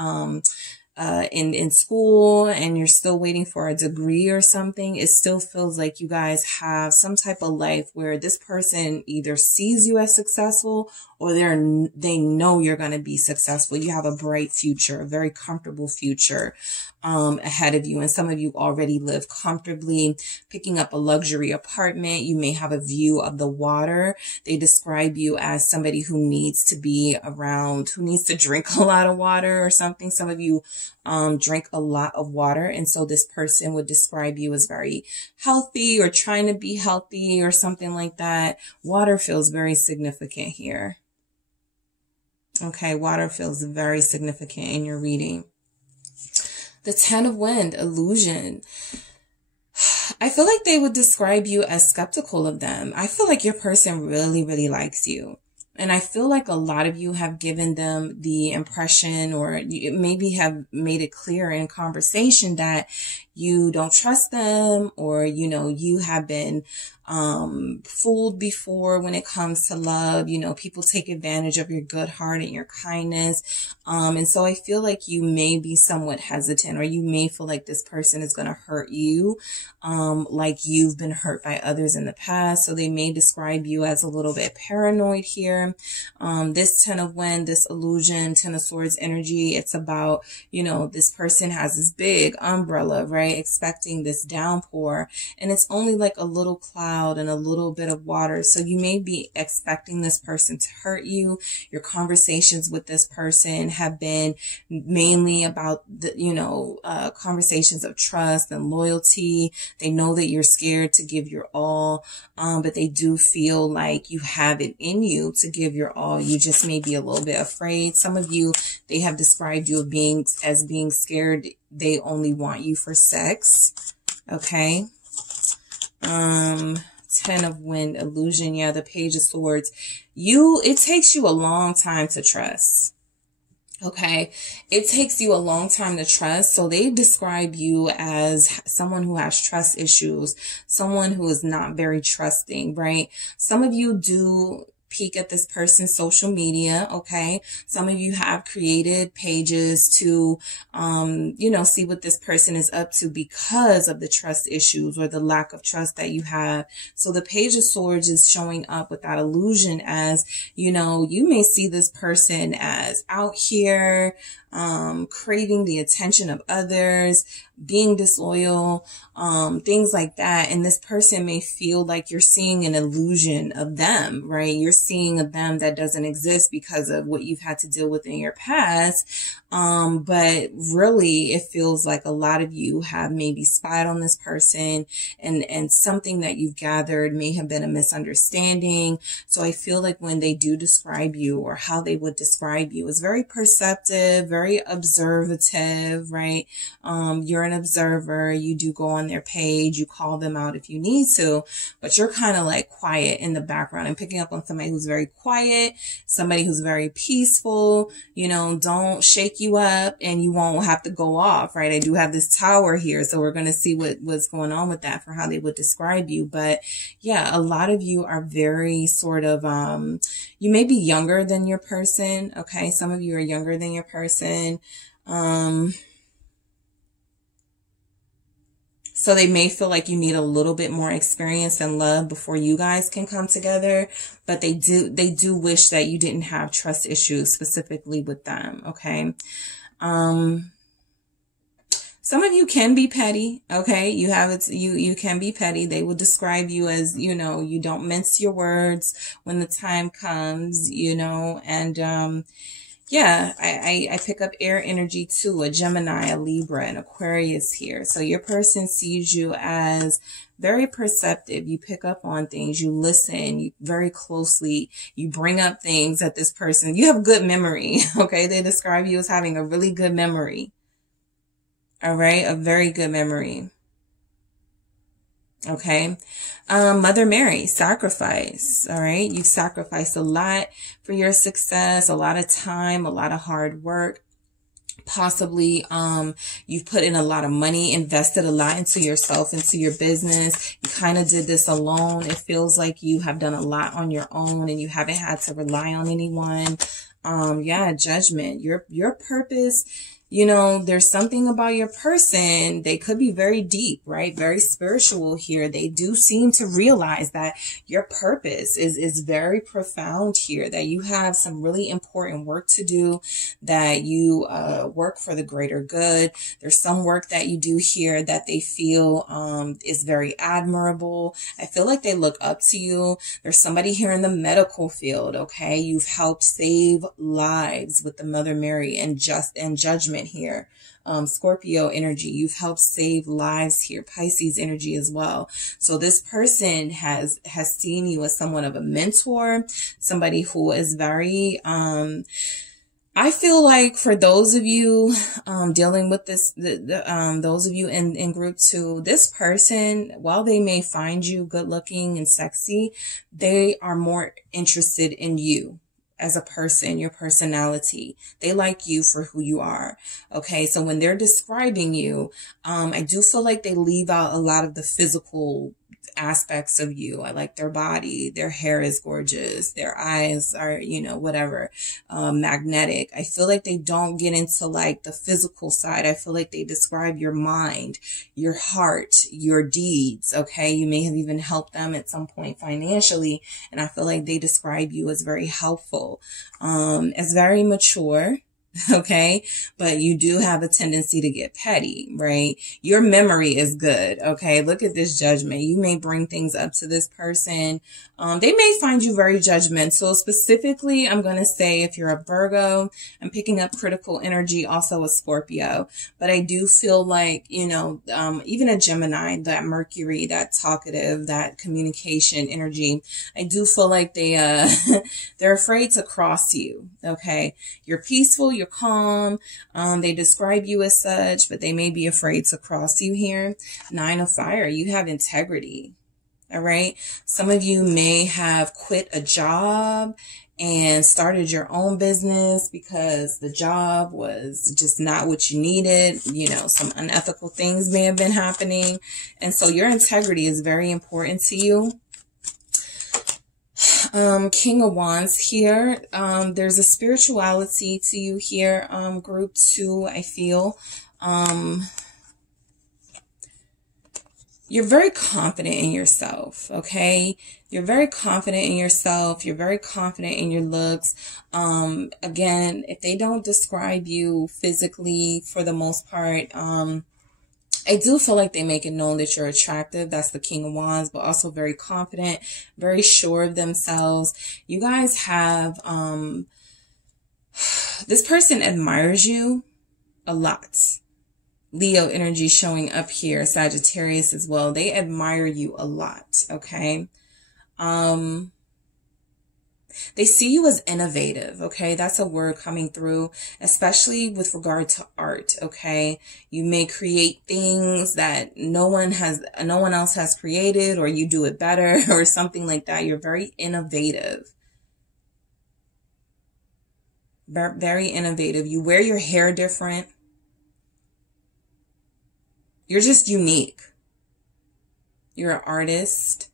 in school and you're still waiting for a degree or something, it still feels like you guys have some type of life where this person either sees you as successful or they know you're going to be successful. You have a bright future, a very comfortable future ahead of you. And some of you already live comfortably, picking up a luxury apartment. You may have a view of the water. They describe you as somebody who needs to be around, who needs to drink a lot of water or something. Some of you drink a lot of water. And so this person would describe you as very healthy or trying to be healthy or something like that. Water feels very significant here. Okay, water feels very significant in your reading. The 10 of Wind, illusion. I feel like they would describe you as skeptical of them. I feel like your person really, really likes you. And I feel like a lot of you have given them the impression or maybe have made it clear in conversation that you don't trust them, or, you know, you have been fooled before when it comes to love. You know, people take advantage of your good heart and your kindness. And so I feel like you may be somewhat hesitant, or you may feel like this person is going to hurt you, like you've been hurt by others in the past. So they may describe you as a little bit paranoid here. This 10 of Wind, this illusion, 10 of Swords energy, it's about, you know, this person has this big umbrella, right? Expecting this downpour, and it's only like a little cloud and a little bit of water. So you may be expecting this person to hurt you. Your conversations with this person have been mainly about the, you know, conversations of trust and loyalty. They know that you're scared to give your all, but they do feel like you have it in you to give your all. You just may be a little bit afraid. Some of you, they have described you as being scared. They only want you for sex. Okay. 10 of Wind, illusion. Yeah, the Page of Swords. It takes you a long time to trust. Okay. It takes you a long time to trust. So they describe you as someone who has trust issues, someone who is not very trusting, right? Some of you do peek at this person's social media. Okay. Some of you have created pages to, you know, see what this person is up to because of the trust issues or the lack of trust that you have. So the Page of Swords is showing up with that illusion as, you know, you may see this person as out here, craving the attention of others, being disloyal, things like that. And this person may feel like you're seeing an illusion of them, right? You're seeing a them that doesn't exist because of what you've had to deal with in your past. But really it feels like a lot of you have maybe spied on this person, and something that you've gathered may have been a misunderstanding. So I feel like when they do describe you, or how they would describe you, is very perceptive, very observative, right? You're an observer. You do go on their page, you call them out if you need to, but you're kind of like quiet in the background. And picking up on somebody who's very quiet, somebody who's very peaceful, you know, don't shake you up and you won't have to go off, right? I do have this tower here, so we're going to see what's going on with that for how they would describe you. But yeah, a lot of you are very sort of, you may be younger than your person. Okay. Some of you are younger than your person. So they may feel like you need a little bit more experience and love before you guys can come together. But they do wish that you didn't have trust issues specifically with them. Okay. Some of you can be petty. Okay. You can be petty. They will describe you as, you know, you don't mince your words when the time comes, you know, and, yeah, I pick up air energy too, a Gemini, a Libra, an Aquarius here. So your person sees you as very perceptive. You pick up on things, you listen very closely, you bring up things that this person, you have good memory. Okay. They describe you as having a really good memory. All right. A very good memory. Okay. Mother Mary, sacrifice. All right. You've sacrificed a lot for your success, a lot of time, a lot of hard work. Possibly, you've put in a lot of money, invested a lot into yourself, into your business. You kind of did this alone. It feels like you have done a lot on your own and you haven't had to rely on anyone. Yeah, Judgment. Your purpose you know, there's something about your person. They could be very deep, right? Very spiritual here. They do seem to realize that your purpose is very profound here, that you have some really important work to do, that you work for the greater good. There's some work that you do here that they feel is very admirable. I feel like they look up to you. There's somebody here in the medical field, okay? You've helped save lives with the Mother Mary and Judgment here. Scorpio energy, you've helped save lives here. Pisces energy as well. So this person has seen you as somewhat of a mentor, somebody who is very, I feel like for those of you dealing with this, those of you in group 2, this person, while they may find you good looking and sexy, they are more interested in you as a person, your personality. They like you for who you are. Okay. So when they're describing you, I do feel like they leave out a lot of the physical aspects of you. I like their body, their hair is gorgeous, their eyes are, you know, whatever, magnetic. I feel like they don't get into like the physical side. I feel like they describe your mind, your heart, your deeds. Okay. You may have even helped them at some point financially. And I feel like they describe you as very helpful, as very mature. Okay. But you do have a tendency to get petty, right? Your memory is good. Okay. Look at this Judgment. You may bring things up to this person. They may find you very judgmental. Specifically, I'm going to say if you're a Virgo, I'm picking up critical energy, also a Scorpio, but I do feel like, you know, even a Gemini, that Mercury, that talkative, that communication energy, I do feel like they, they're afraid to cross you. Okay. You're peaceful. You're calm. They describe you as such, but they may be afraid to cross you here. 9 of Fire. You have integrity. All right. Some of you may have quit a job and started your own business because the job was just not what you needed. You know, some unethical things may have been happening. And so your integrity is very important to you. King of Wands here. There's a spirituality to you here. Group 2, I feel. You're very confident in yourself, okay? You're very confident in yourself. You're very confident in your looks. Again, if they don't describe you physically for the most part, I do feel like they make it known that you're attractive. That's the King of Wands, but also very confident, very sure of themselves. You guys have, this person admires you a lot. Leo energy showing up here, Sagittarius as well. They admire you a lot, okay? They see you as innovative, okay? That's a word coming through, especially with regard to art, okay? You may create things that no one else has created, or you do it better or something like that. You're very innovative. Very innovative. You wear your hair different. You're just unique. You're an artist.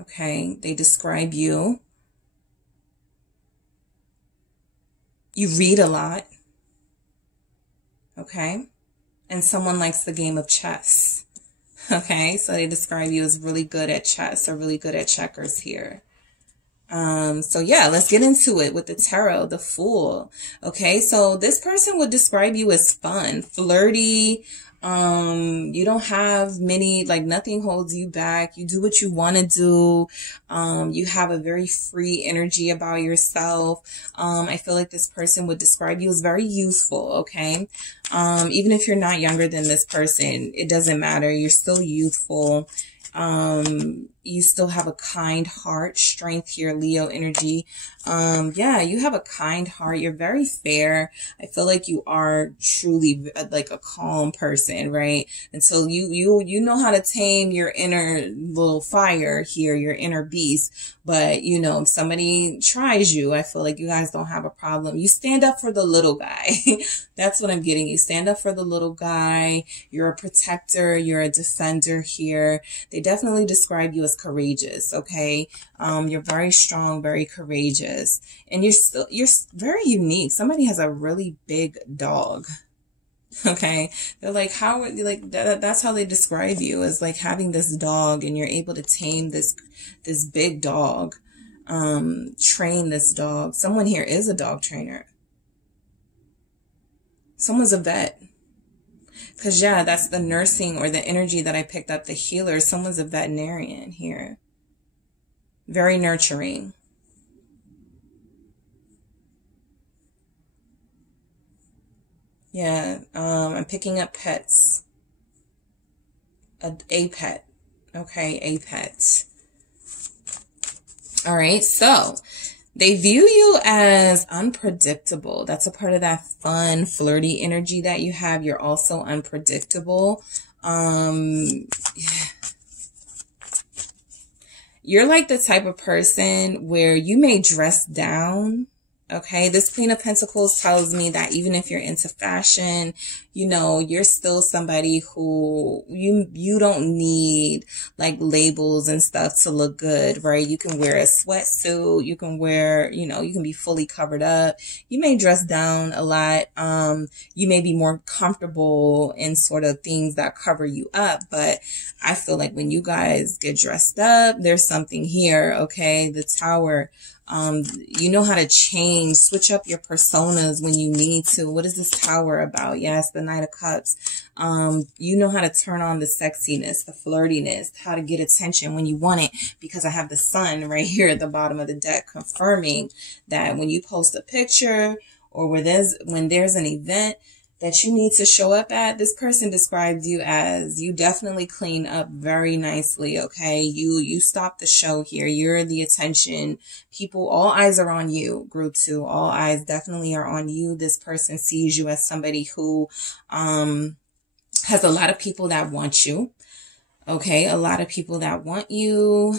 Okay, they describe you. You read a lot. Okay, and someone likes the game of chess. Okay, so they describe you as really good at chess or really good at checkers here. So yeah, let's get into it with the tarot, the Fool. Okay, so this person would describe you as fun, flirty. You don't have many, like nothing holds you back. You do what you want to do. You have a very free energy about yourself. I feel like this person would describe you as very youthful. Okay. Even if you're not younger than this person, it doesn't matter. You're still youthful. You still have a kind heart, strength here, Leo energy. Yeah, you have a kind heart. You're very fair. I feel like you are truly like a calm person, right? And so you know how to tame your inner little fire here, your inner beast. But, you know, if somebody tries you, I feel like you guys don't have a problem. You stand up for the little guy. That's what I'm getting. You stand up for the little guy. You're a protector. You're a defender here. They definitely describe you as courageous, okay? You're very strong, very courageous, and you're very unique. Somebody has a really big dog. Okay. They're like, how, like, that's how they describe you, as like having this dog, and you're able to tame this big dog, train this dog. Someone here is a dog trainer. Someone's a vet. Cause yeah, that's the nursing or the energy that I picked up, the healer. Someone's a veterinarian here. Very nurturing. Yeah, I'm picking up pets. A pet. Okay, a pet. All right, so they view you as unpredictable. That's a part of that fun, flirty energy that you have. You're also unpredictable. You're like the type of person where you may dress down. Okay, this Queen of Pentacles tells me that even if you're into fashion, you know, you're still somebody who you don't need like labels and stuff to look good, right? You can wear a sweatsuit, you can wear, you know, you can be fully covered up. You may dress down a lot. You may be more comfortable in sort of things that cover you up, but I feel like when you guys get dressed up, there's something here, okay? The Tower. You know how to switch up your personas when you need to. What is this Tower about? Yes, the Knight of Cups. You know how to turn on the sexiness, the flirtiness, how to get attention when you want it, because I have the Sun right here at the bottom of the deck confirming that when you post a picture or when there's an event that you need to show up at, this person describes you as, you definitely clean up very nicely, okay? You stop the show here. You're the attention. People, all eyes are on you, group 2. All eyes definitely are on you. This person sees you as somebody who has a lot of people that want you, okay? A lot of people that want you.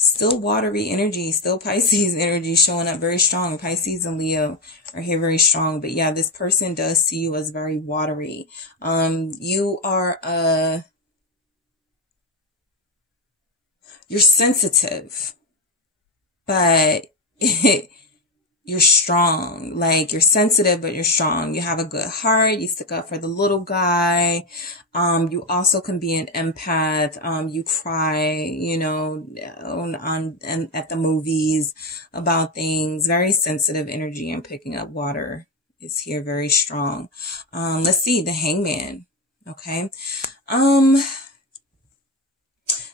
Still watery energy, still Pisces energy showing up very strong. Pisces and Leo are here very strong. But yeah, this person does see you as very watery. You are, you're sensitive, but you're strong. Like, you're sensitive, but you're strong. You have a good heart. You stick up for the little guy. You also can be an empath. You cry, you know, at the movies about things. Very sensitive energy, and picking up water is here very strong. Let's see, the Hangman. Okay.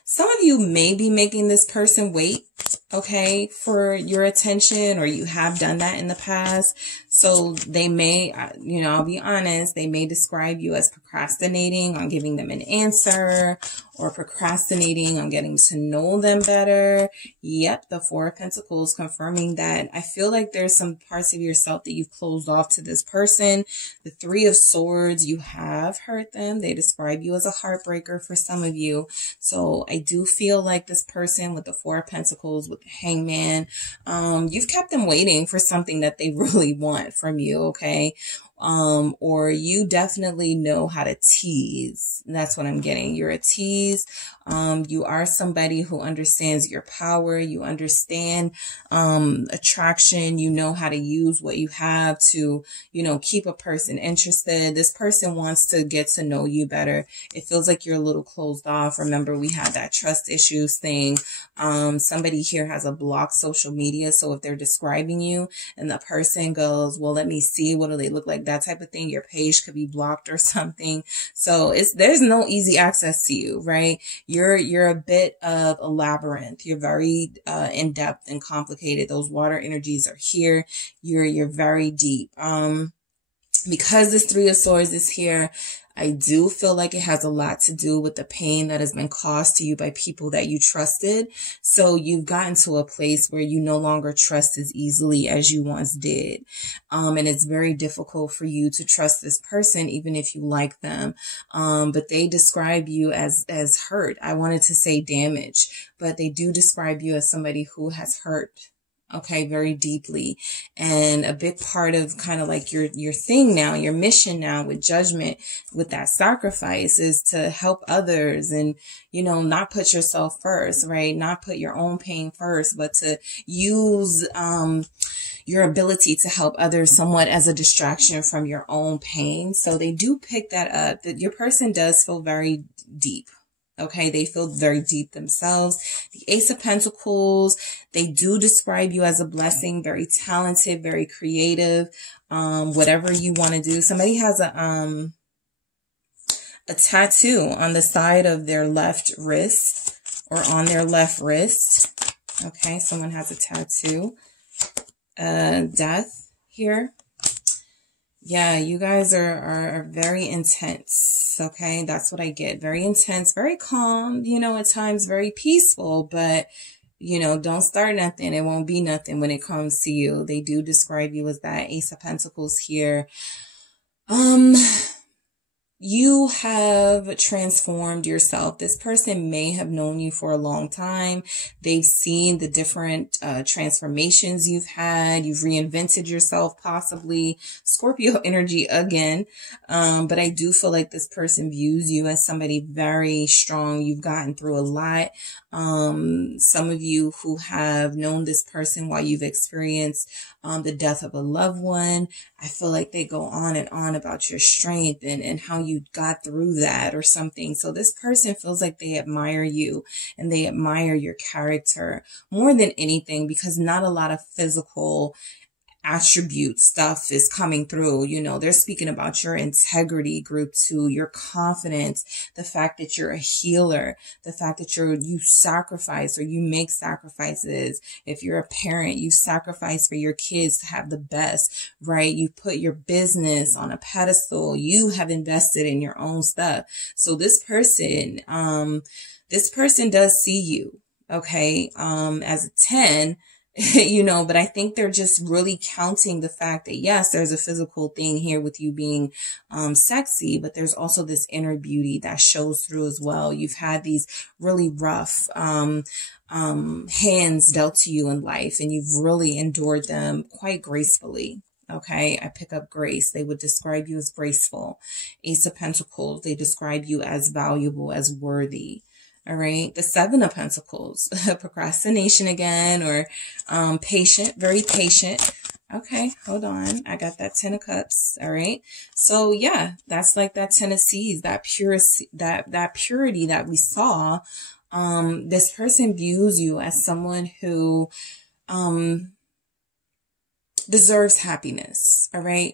Some of you may be making this person wait, okay, for your attention, or you have done that in the past. So they may, you know, I'll be honest, they may describe you as procrastinating on giving them an answer, or procrastinating on getting to know them better. Yep, the Four of Pentacles confirming that. I feel like there's some parts of yourself that you've closed off to this person. The Three of Swords, you have hurt them. They describe you as a heartbreaker for some of you. So I do feel like this person with the Four of Pentacles, with the Hangman, you've kept them waiting for something that they really want from you, okay? Or you definitely know how to tease. That's what I'm getting. You're a tease. You are somebody who understands your power. You understand, attraction. You know how to use what you have to, you know, keep a person interested. This person wants to get to know you better. It feels like you're a little closed off. Remember, we had that trust issues thing. Somebody here has a blocked social media. So if they're describing you and the person goes, well, let me see, what do they look like? That type of thing. Your page could be blocked or something. So there's no easy access to you, right? You're a bit of a labyrinth. You're very, in-depth and complicated. Those water energies are here. You're very deep. Because this Three of Swords is here, I do feel like it has a lot to do with the pain that has been caused to you by people that you trusted. So you've gotten to a place where you no longer trust as easily as you once did. And it's very difficult for you to trust this person, even if you like them. But they describe you as hurt. I wanted to say damage, but they do describe you as somebody who has hurt okay, very deeply. And a big part of kind of like your thing now, your mission now with Judgment, with that sacrifice, is to help others and, you know, not put yourself first, right? Not put your own pain first, but to use, your ability to help others somewhat as a distraction from your own pain. So they do pick that up, that your person does feel very deep. Okay, they feel very deep themselves. The Ace of Pentacles, they do describe you as a blessing, very talented, very creative, whatever you want to do. Somebody has a tattoo on the side of their left wrist or on their left wrist. Okay, someone has a tattoo. Death here. Yeah, you guys are very intense, okay? That's what I get. Very intense, very calm, you know, at times very peaceful, but, you know, don't start nothing. It won't be nothing when it comes to you. They do describe you as that Ace of Pentacles here. You have transformed yourself. This person may have known you for a long time. They've seen the different transformations you've had. You've reinvented yourself, possibly. Scorpio energy again. But I do feel like this person views you as somebody very strong. You've gotten through a lot. Some of you who have known this person while you've experienced the death of a loved one, I feel like they go on and on about your strength and how you got through that or something. So this person feels like they admire you and they admire your character more than anything, because not a lot of physical attribute stuff is coming through. You know, they're speaking about your integrity, group 2, your confidence, the fact that you're a healer, the fact that you sacrifice or you make sacrifices. If you're a parent, you sacrifice for your kids to have the best, right? You put your business on a pedestal. You have invested in your own stuff. So this person does see you, okay, as a 10, you know, but I think they're just really counting the fact that, yes, there's a physical thing here with you being sexy, but there's also this inner beauty that shows through as well. You've had these really rough hands dealt to you in life, and you've really endured them quite gracefully. Okay, I pick up grace. They would describe you as graceful. Ace of Pentacles, they describe you as valuable, as worthy. All right. The 7 of Pentacles, procrastination again, or patient, very patient. Okay, hold on. I got that 10 of Cups. All right. So yeah, that's like that 10 of Seas, that purity, that purity that we saw. This person views you as someone who deserves happiness. All right.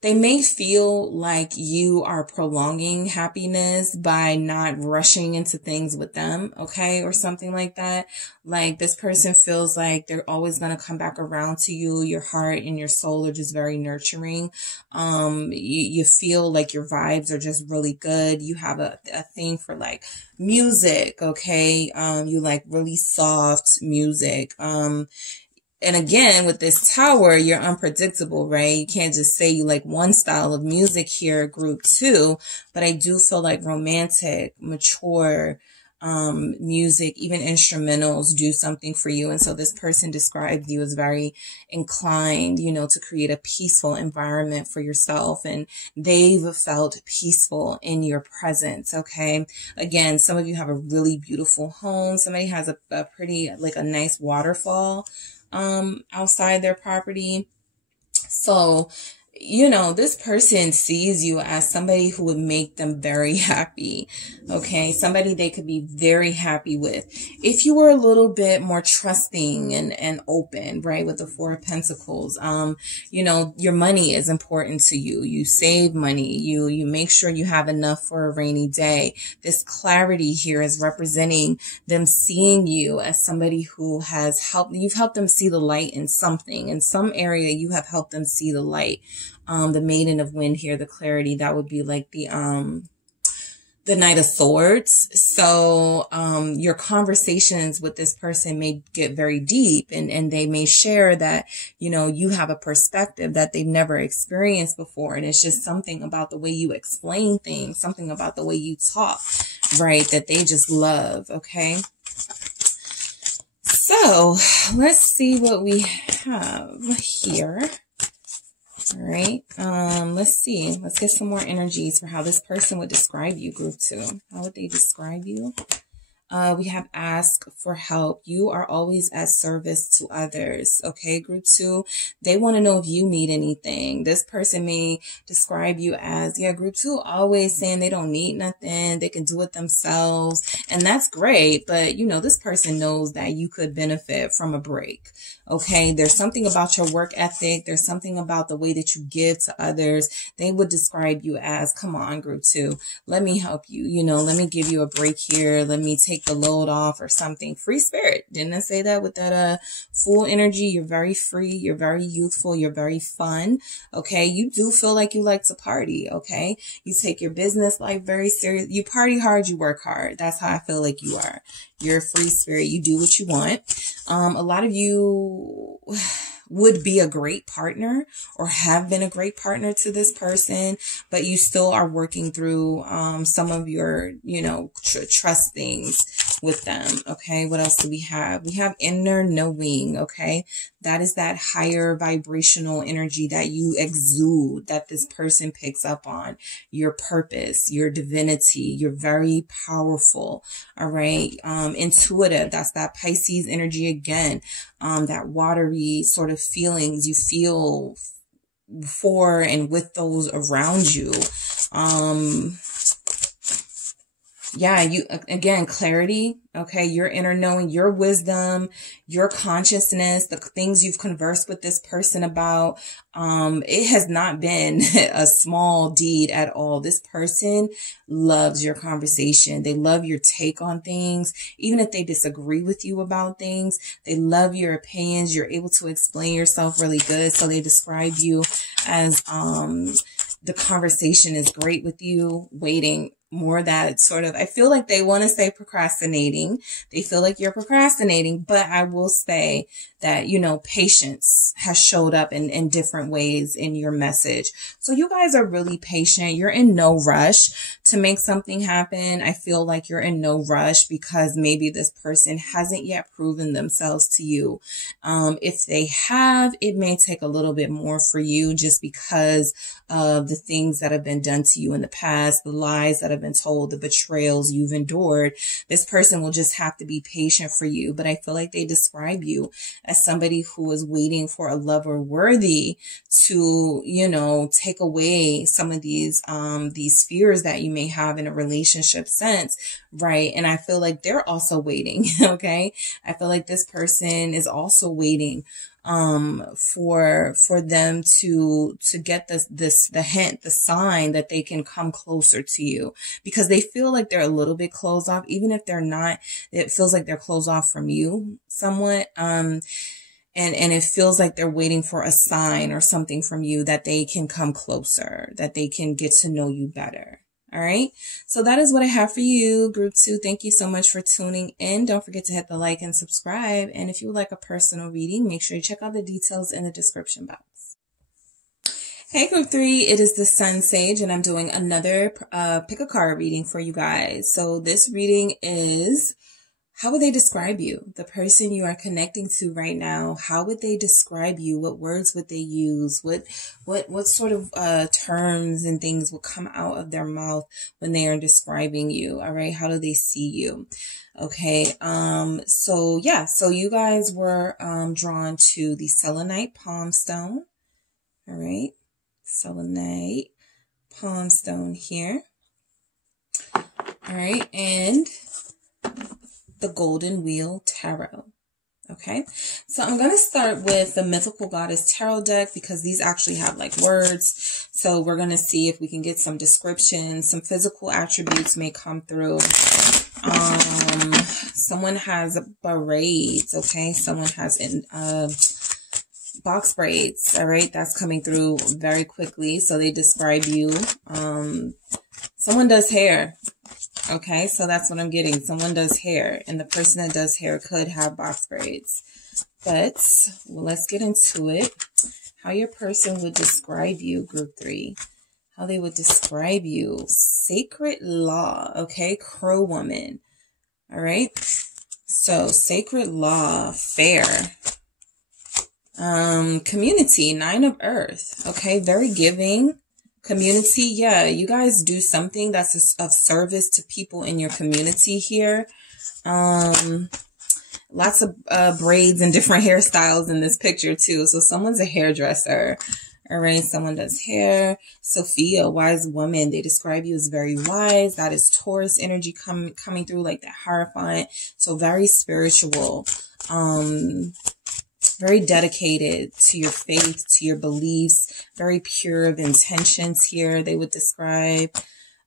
They may feel like you are prolonging happiness by not rushing into things with them, okay, or something like that. Like this person feels like they're always going to come back around to you. Your heart and your soul are just very nurturing. You feel like your vibes are just really good. You have a thing for like music, okay. You like really soft music. And again, with this Tower, you're unpredictable, right? You can't just say you like one style of music here, group 2, but I do feel like romantic, mature, music, even instrumentals do something for you. And so this person describes you as very inclined, you know, to create a peaceful environment for yourself. And they've felt peaceful in your presence. Okay. Again, some of you have a really beautiful home. Somebody has a pretty, like a nice waterfall outside their property. So, you know, this person sees you as somebody who would make them very happy. Okay. Somebody they could be very happy with. If you were a little bit more trusting and open, right? With the 4 of Pentacles, you know, your money is important to you. You save money. You make sure you have enough for a rainy day. This clarity here is representing them seeing you as somebody who has helped. You've helped them see the light in something. In some area, you have helped them see the light. The Maiden of Wind here, the clarity, that would be like the Knight of Swords. So, your conversations with this person may get very deep and they may share that, you know, you have a perspective that they've never experienced before. And it's just something about the way you explain things, something about the way you talk, right? That they just love. Okay. So let's see what we have here. All right. Let's see. Let's get some more energies for how this person would describe you, group 2. How would they describe you? We have ask for help. You are always at service to others. Okay, group 2, they want to know if you need anything. This person may describe you as, yeah, group 2 always saying they don't need nothing. They can do it themselves. And that's great. But, you know, this person knows that you could benefit from a break. Okay, there's something about your work ethic. There's something about the way that you give to others. They would describe you as, come on, group 2, let me help you. You know, let me give you a break here. Let me take the load off or something. Free spirit. Didn't I say that with that full energy? You're very free. You're very youthful. You're very fun. Okay, you do feel like you like to party. Okay, you take your business life very serious. You party hard. You work hard. That's how I feel like you are. You're a free spirit. You do what you want. A lot of you would be a great partner or have been a great partner to this person, but you still are working through some of your, you know, trust things with them. Okay, what else do we have? We have inner knowing. Okay, that is that higher vibrational energy that you exude, that this person picks up on. Your purpose, your divinity. You're very powerful. All right, intuitive. That's that Pisces energy again. That watery sort of feelings you feel for and with those around you. Yeah, you, again, clarity. Okay, your inner knowing, your wisdom, your consciousness, the things you've conversed with this person about. It has not been a small deed at all. This person loves your conversation. They love your take on things. Even if they disagree with you about things, they love your opinions. You're able to explain yourself really good. So they describe you as, the conversation is great with you, waiting. More that sort of, I feel like they want to say procrastinating. They feel like you're procrastinating, but I will say that, you know, patience has showed up in different ways in your message. So you guys are really patient. You're in no rush to make something happen. I feel like you're in no rush because maybe this person hasn't yet proven themselves to you. If they have, it may take a little bit more for you just because of the things that have been done to you in the past, the lies that have been told, the betrayals you've endured. This person will just have to be patient for you. But I feel like they describe you as somebody who is waiting for a lover worthy to, you know, take away some of these fears that you may have in a relationship sense, right? And I feel like they're also waiting. Okay, I feel like this person is also waiting for them to get the hint, the sign that they can come closer to you, because they feel like they're a little bit closed off. Even if they're not, it feels like they're closed off from you somewhat. And it feels like they're waiting for a sign or something from you that they can come closer, that they can get to know you better. All right. So that is what I have for you, group 2. Thank you so much for tuning in. Don't forget to hit the like and subscribe. And if you would like a personal reading, make sure you check out the details in the description box. Hey, group 3, it is the SunSage, and I'm doing another pick a card reading for you guys. So this reading is, how would they describe you? The person you are connecting to right now, how would they describe you? What words would they use? What sort of terms and things will come out of their mouth when they are describing you? All right, how do they see you? Okay, so yeah, so you guys were drawn to the selenite palm stone. All right, selenite palm stone here. All right, and the Golden Wheel Tarot. Okay, so I'm going to start with the Mythical Goddess Tarot deck because these actually have like words. So we're going to see if we can get some descriptions, some physical attributes may come through. Someone has braids. Okay, someone has box braids. All right, that's coming through very quickly. So they describe you. Someone does hair. Okay, so that's what I'm getting. Someone does hair, and the person that does hair could have box braids. But well, let's get into it. How your person would describe you, group 3. How they would describe you. Sacred law. Okay, crow woman. All right. So sacred law, fair, community, 9 of Earth. Okay. Very giving. Community, yeah, you guys do something that's of service to people in your community here. Lots of braids and different hairstyles in this picture too. So someone's a hairdresser. All right, someone does hair. Sophia, wise woman. They describe you as very wise. That is Taurus energy coming through, like that Hierophant. So very spiritual. Very dedicated to your faith, to your beliefs, very pure of intentions here, they would describe.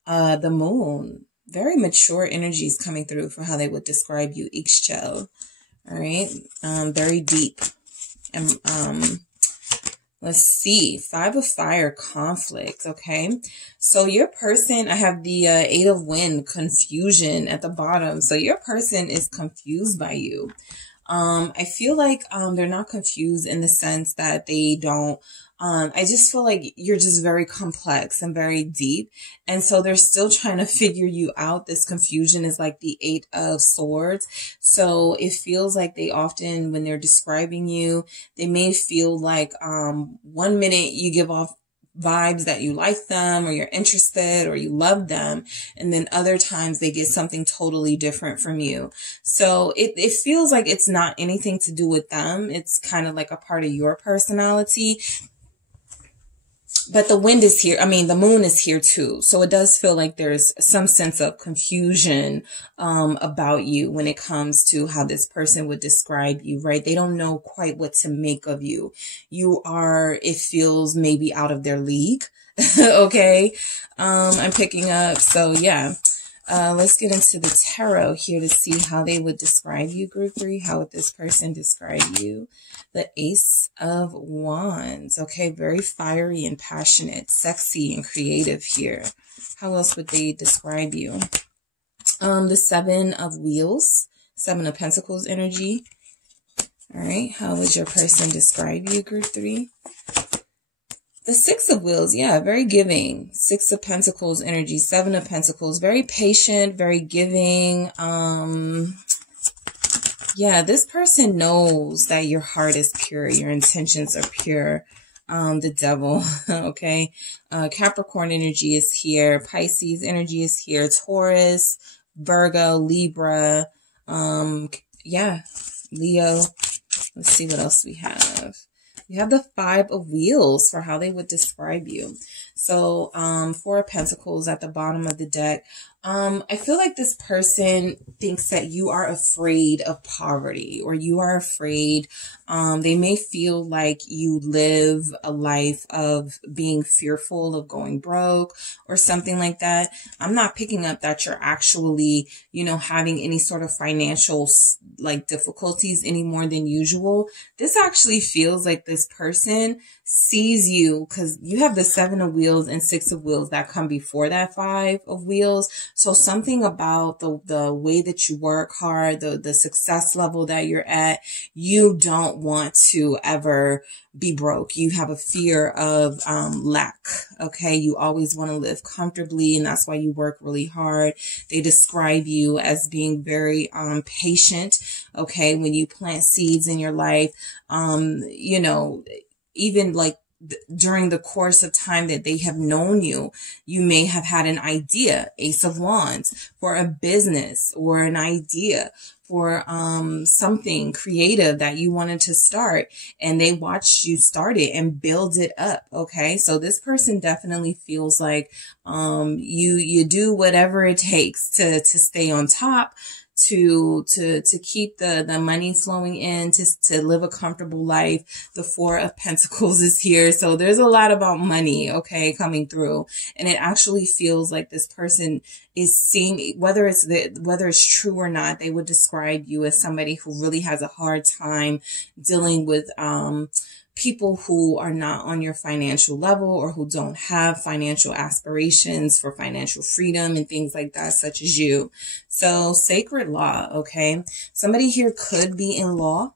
The moon, very mature energies coming through for how they would describe you, Ixchel. All right, very deep. And let's see, 5 of Fire, conflict. Okay, so your person, I have the 8 of Wind, confusion at the bottom. So your person is confused by you. I feel like they're not confused in the sense that they don't, I just feel like you're just very complex and very deep. And so they're still trying to figure you out. This confusion is like the 8 of Swords. So it feels like they often, when they're describing you, they may feel like 1 minute you give off vibes that you like them or you're interested or you love them, and then other times they get something totally different from you. So it feels like it's not anything to do with them. It's kind of like a part of your personality. But the wind is here. I mean, the moon is here too. So it does feel like there's some sense of confusion about you when it comes to how this person would describe you, right? They don't know quite what to make of you. You are, it feels maybe out of their league. Okay. I'm picking up. So yeah. Let's get into the tarot here to see how they would describe you, group 3. How would this person describe you? The Ace of Wands. Okay, very fiery and passionate, sexy and creative here. How else would they describe you? The 7 of Wheels, 7 of Pentacles energy. All right, how would your person describe you, group 3? The 6 of Wheels, yeah, very giving. 6 of Pentacles energy, 7 of Pentacles, very patient, very giving. Yeah, this person knows that your heart is pure, your intentions are pure. The Devil, okay. Capricorn energy is here, Pisces energy is here, Taurus, Virgo, Libra, yeah, Leo. Let's see what else we have. You have the 5 of Wheels for how they would describe you. So, 4 of Pentacles at the bottom of the deck. I feel like this person thinks that you are afraid of poverty, or you are afraid. They may feel like you live a life of being fearful of going broke or something like that. I'm not picking up that you're actually, you know, having any sort of financial like difficulties any more than usual. This actually feels like this person sees you, because you have the 7 of Wheels and 6 of Wheels that come before that 5 of Wheels. So something about the way that you work hard, the success level that you're at, you don't want to ever be broke. You have a fear of lack. Okay. You always want to live comfortably, and that's why you work really hard. They describe you as being very patient. Okay. When you plant seeds in your life, you know, even like during the course of time that they have known you, you may have had an idea, Ace of Wands, for a business, or an idea for something creative that you wanted to start, and they watched you start it and build it up. Okay, so this person definitely feels like you do whatever it takes to stay on top, to keep the money flowing in, to live a comfortable life. The 4 of Pentacles is here. So there's a lot about money, okay, coming through. And it actually feels like this person is seeing, whether it's true or not, they would describe you as somebody who really has a hard time dealing with, people who are not on your financial level, or who don't have financial aspirations for financial freedom and things like that, such as you. So sacred law, okay? Somebody here could be in law.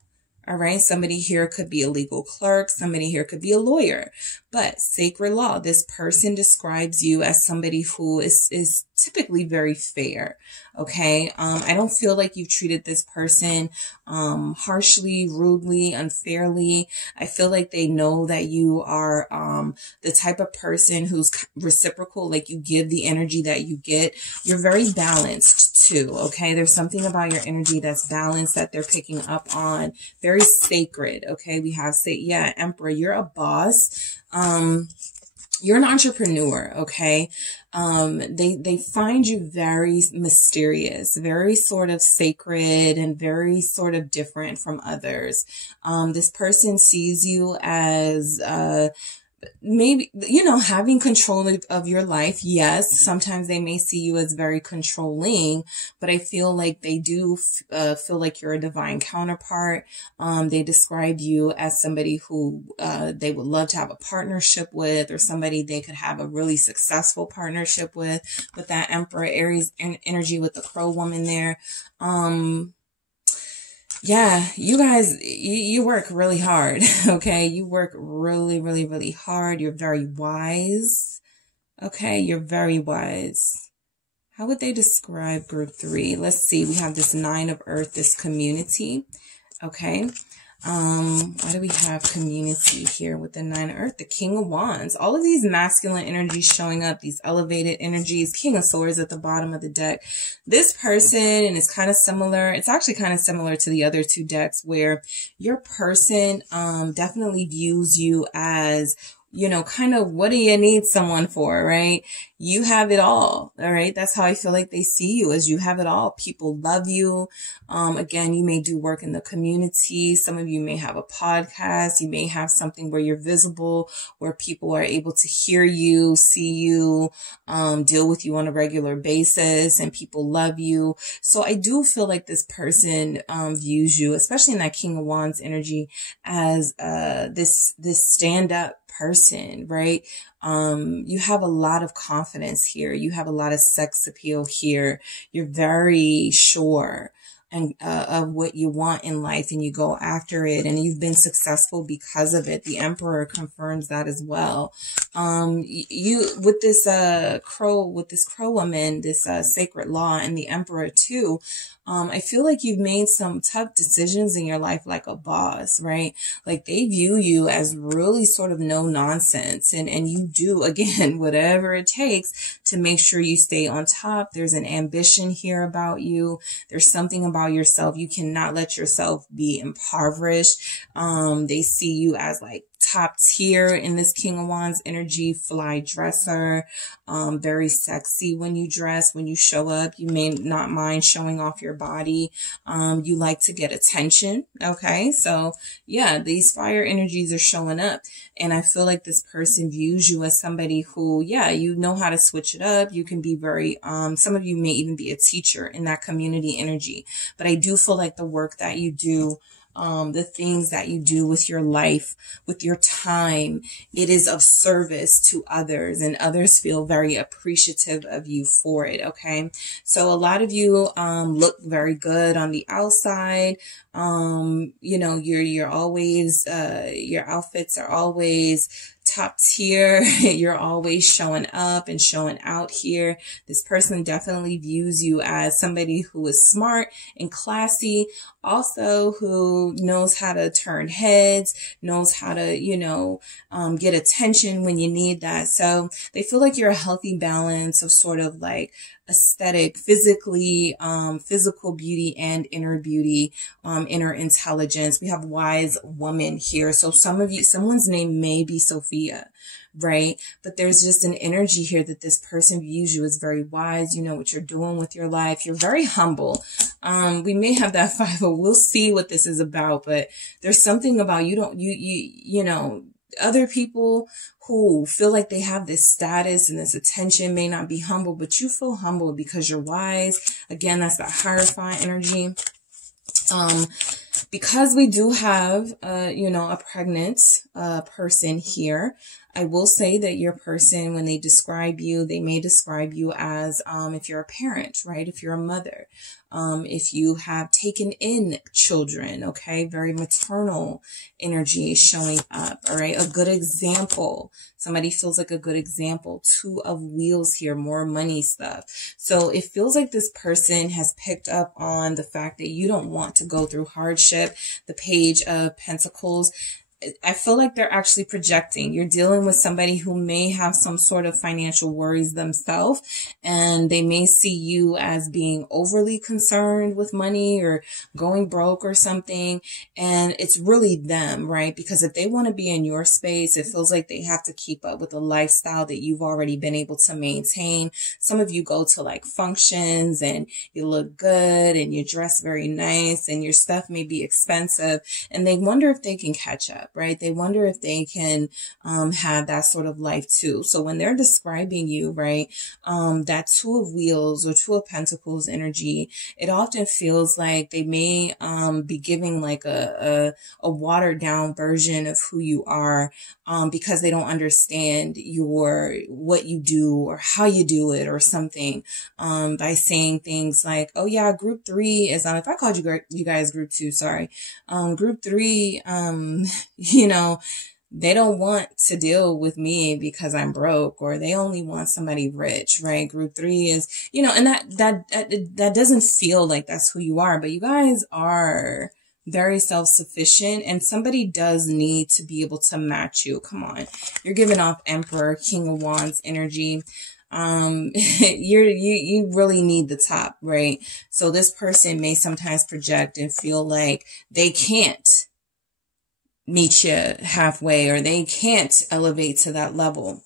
All right. Somebody here could be a legal clerk. Somebody here could be a lawyer. But sacred law, this person describes you as somebody who is typically very fair. Okay. I don't feel like you've treated this person, harshly, rudely, unfairly. I feel like they know that you are, the type of person who's reciprocal, like you give the energy that you get. You're very balanced too. Okay. There's something about your energy that's balanced that they're picking up on. Very sacred. Okay. We have Emperor, you're a boss. You're an entrepreneur, okay? They find you very mysterious, very sort of sacred, and very sort of different from others. This person sees you as, maybe, you know, having control of your life. Yes, sometimes they may see you as very controlling, but I feel like they do feel like you're a divine counterpart. They describe you as somebody who they would love to have a partnership with, or somebody they could have a really successful partnership with that Emperor Aries energy with the crow woman there. Yeah, you guys, you work really hard, okay? You work really, really, really hard. You're very wise, okay? You're very wise. How would they describe group 3? Let's see. We have this 9 of Earth, this community, okay? Why do we have community here with the 9 of Earth? The King of Wands. All of these masculine energies showing up, these elevated energies, King of Swords at the bottom of the deck. This person, and it's kind of similar, it's actually kind of similar to the other 2 decks, where your person definitely views you as, you know, kind of, what do you need someone for, right? You have it all right? That's how I feel like they see you, as you have it all. People love you. Again, you may do work in the community. Some of you may have a podcast. You may have something where you're visible, where people are able to hear you, see you, deal with you on a regular basis, and people love you. So I do feel like this person views you, especially in that King of Wands energy, as this stand-up person, right? You have a lot of confidence here. You have a lot of sex appeal here. You're very sure and of what you want in life, and you go after it, and you've been successful because of it. The Emperor confirms that as well. You with this crow woman, this sacred law, and the Emperor too. I feel like you've made some tough decisions in your life, like a boss, right? Like they view you as really sort of no nonsense, and you do, again, whatever it takes to make sure you stay on top. There's an ambition here about you. There's something about yourself. You cannot let yourself be impoverished. They see you as like top tier in this King of Wands energy, fly dresser, very sexy when you dress, when you show up. You may not mind showing off your body. You like to get attention. Okay. So yeah, these fire energies are showing up, and I feel like this person views you as somebody who, yeah, you know how to switch it up. You can be very, some of you may even be a teacher in that community energy, but I do feel like the work that you do, the things that you do with your life, with your time, it is of service to others, and others feel very appreciative of you for it. Okay. So a lot of you, look very good on the outside. You know, you're always, your outfits are always top tier. You're always showing up and showing out here. This person definitely views you as somebody who is smart and classy, also who knows how to turn heads, knows how to, you know, get attention when you need that. So they feel like you're a healthy balance of sort of like aesthetic, physically, physical beauty and inner beauty, inner intelligence. We have wise woman here. So some of you, someone's name may be Sophia, right? But there's just an energy here that this person views you as very wise. You know what you're doing with your life. You're very humble. We may have that 5, we'll see what this is about, but there's something about you know, other people who feel like they have this status and this attention may not be humble, but you feel humble because you're wise. Again, that's that Hierophant energy. Because we do have, you know, a pregnant person here, I will say that your person, when they describe you, they may describe you as, if you're a parent, right? If you're a mother, if you have taken in children, okay, very maternal energy showing up, all right, a good example. Somebody feels like a good example. Two of Wheels here, more money stuff. So it feels like this person has picked up on the fact that you don't want to go through hardship. The Page of Pentacles, I feel like they're actually projecting. You're dealing with somebody who may have some sort of financial worries themselves, and they may see you as being overly concerned with money or going broke or something. And it's really them, right? Because if they want to be in your space, it feels like they have to keep up with the lifestyle that you've already been able to maintain. Some of you go to like functions and you look good and you dress very nice and your stuff may be expensive, and they wonder if they can catch up. Right? They wonder if they can have that sort of life too. So when they're describing you, right, that Two of Wheels or Two of Pentacles energy, it often feels like they may be giving like a watered down version of who you are, because they don't understand what you do or how you do it or something, by saying things like, oh yeah, group 3 is on. If I called you guys group 2, sorry. Group 3, you know, they don't want to deal with me because I'm broke, or they only want somebody rich, right? Group 3 is, you know, and that doesn't feel like that's who you are, but you guys are very self-sufficient, and somebody does need to be able to match you. Come on. You're giving off Emperor, King of Wands energy. You really need the top, right? So this person may sometimes project and feel like they can't meet you halfway, or they can't elevate to that level.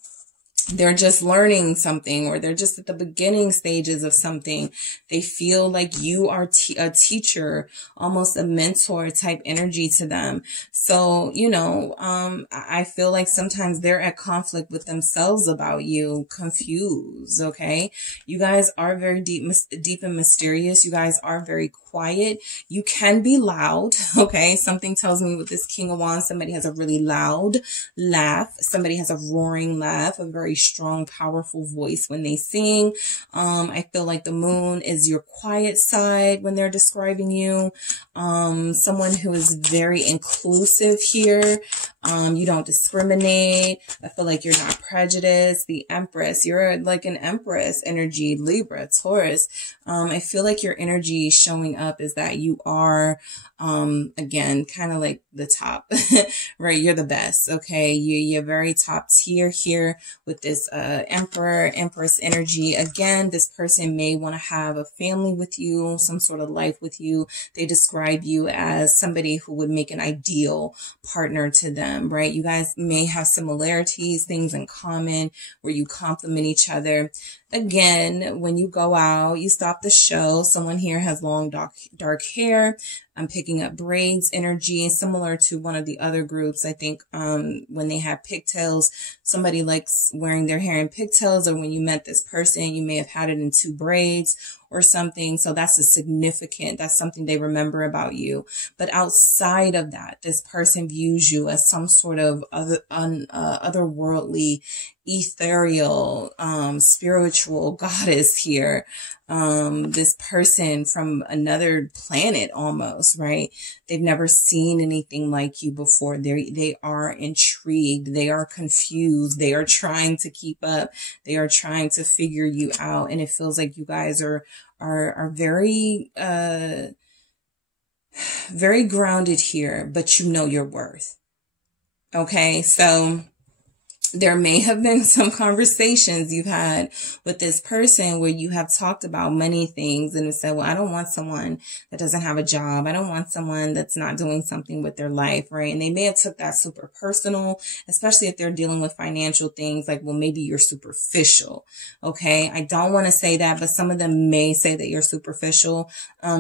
They're just learning something, or they're just at the beginning stages of something. They feel like you are a teacher, almost a mentor type energy to them. So, you know, I feel like sometimes they're at conflict with themselves about you, confused. Okay. You guys are very deep and mysterious. You guys are very quiet. You can be loud. Okay. Something tells me with this King of Wands, somebody has a really loud laugh. Somebody has a roaring laugh, a very strong, powerful voice when they sing. I feel like the Moon is your quiet side when they're describing you. Someone who is very inclusive here. You don't discriminate. I feel like you're not prejudiced. The Empress, you're like an Empress energy, Libra, Taurus. I feel like your energy showing up is that you are, again, kind of like the top, right? You're the best. Okay. You're very top tier here with this, Emperor, Empress energy. Again, this person may want to have a family with you, some sort of life with you. They describe you as somebody who would make an ideal partner to them, right? You guys may have similarities, things in common where you complement each other. Again, when you go out, you stop the show. Someone here has long, dark hair. I'm picking up braids energy, similar to one of the other groups. I think when they have pigtails, somebody likes wearing their hair in pigtails, or when you met this person, you may have had it in 2 braids or something. So that's that's something they remember about you. But outside of that, this person views you as some sort of otherworldly, ethereal, spiritual goddess here. This person from another planet almost, right? They've never seen anything like you before. They are intrigued. They are confused. They are trying to keep up. They are trying to figure you out. And it feels like you guys are very, very grounded here, but you know your worth. Okay. So there may have been some conversations you've had with this person where you have talked about money things and said, well, I don't want someone that doesn't have a job. I don't want someone that's not doing something with their life, right? And they may have took that super personal, especially if they're dealing with financial things like, well, maybe you're superficial. Okay. I don't want to say that, but some of them may say that you're superficial,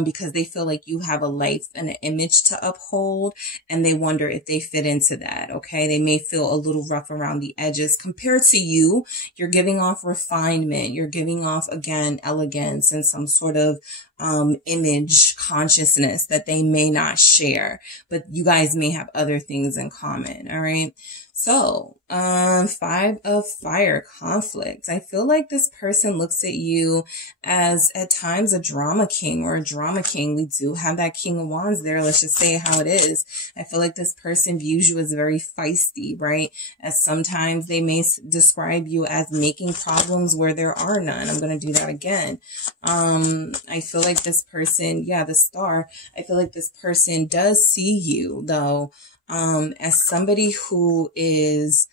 because they feel like you have a life and an image to uphold, and they wonder if they fit into that. Okay. They may feel a little rough around the edges. Compared to you, you're giving off refinement. You're giving off, again, elegance and some sort of image consciousness that they may not share, but you guys may have other things in common. All right. So, 5 of Fire, conflict. I feel like this person looks at you as at times a drama king or a drama king. We do have that King of Wands there. Let's just say how it is. I feel like this person views you as very feisty, right? As sometimes they may describe you as making problems where there are none. I'm going to do that again. I feel like this person, yeah, the Star, I feel like this person does see you though, as somebody who is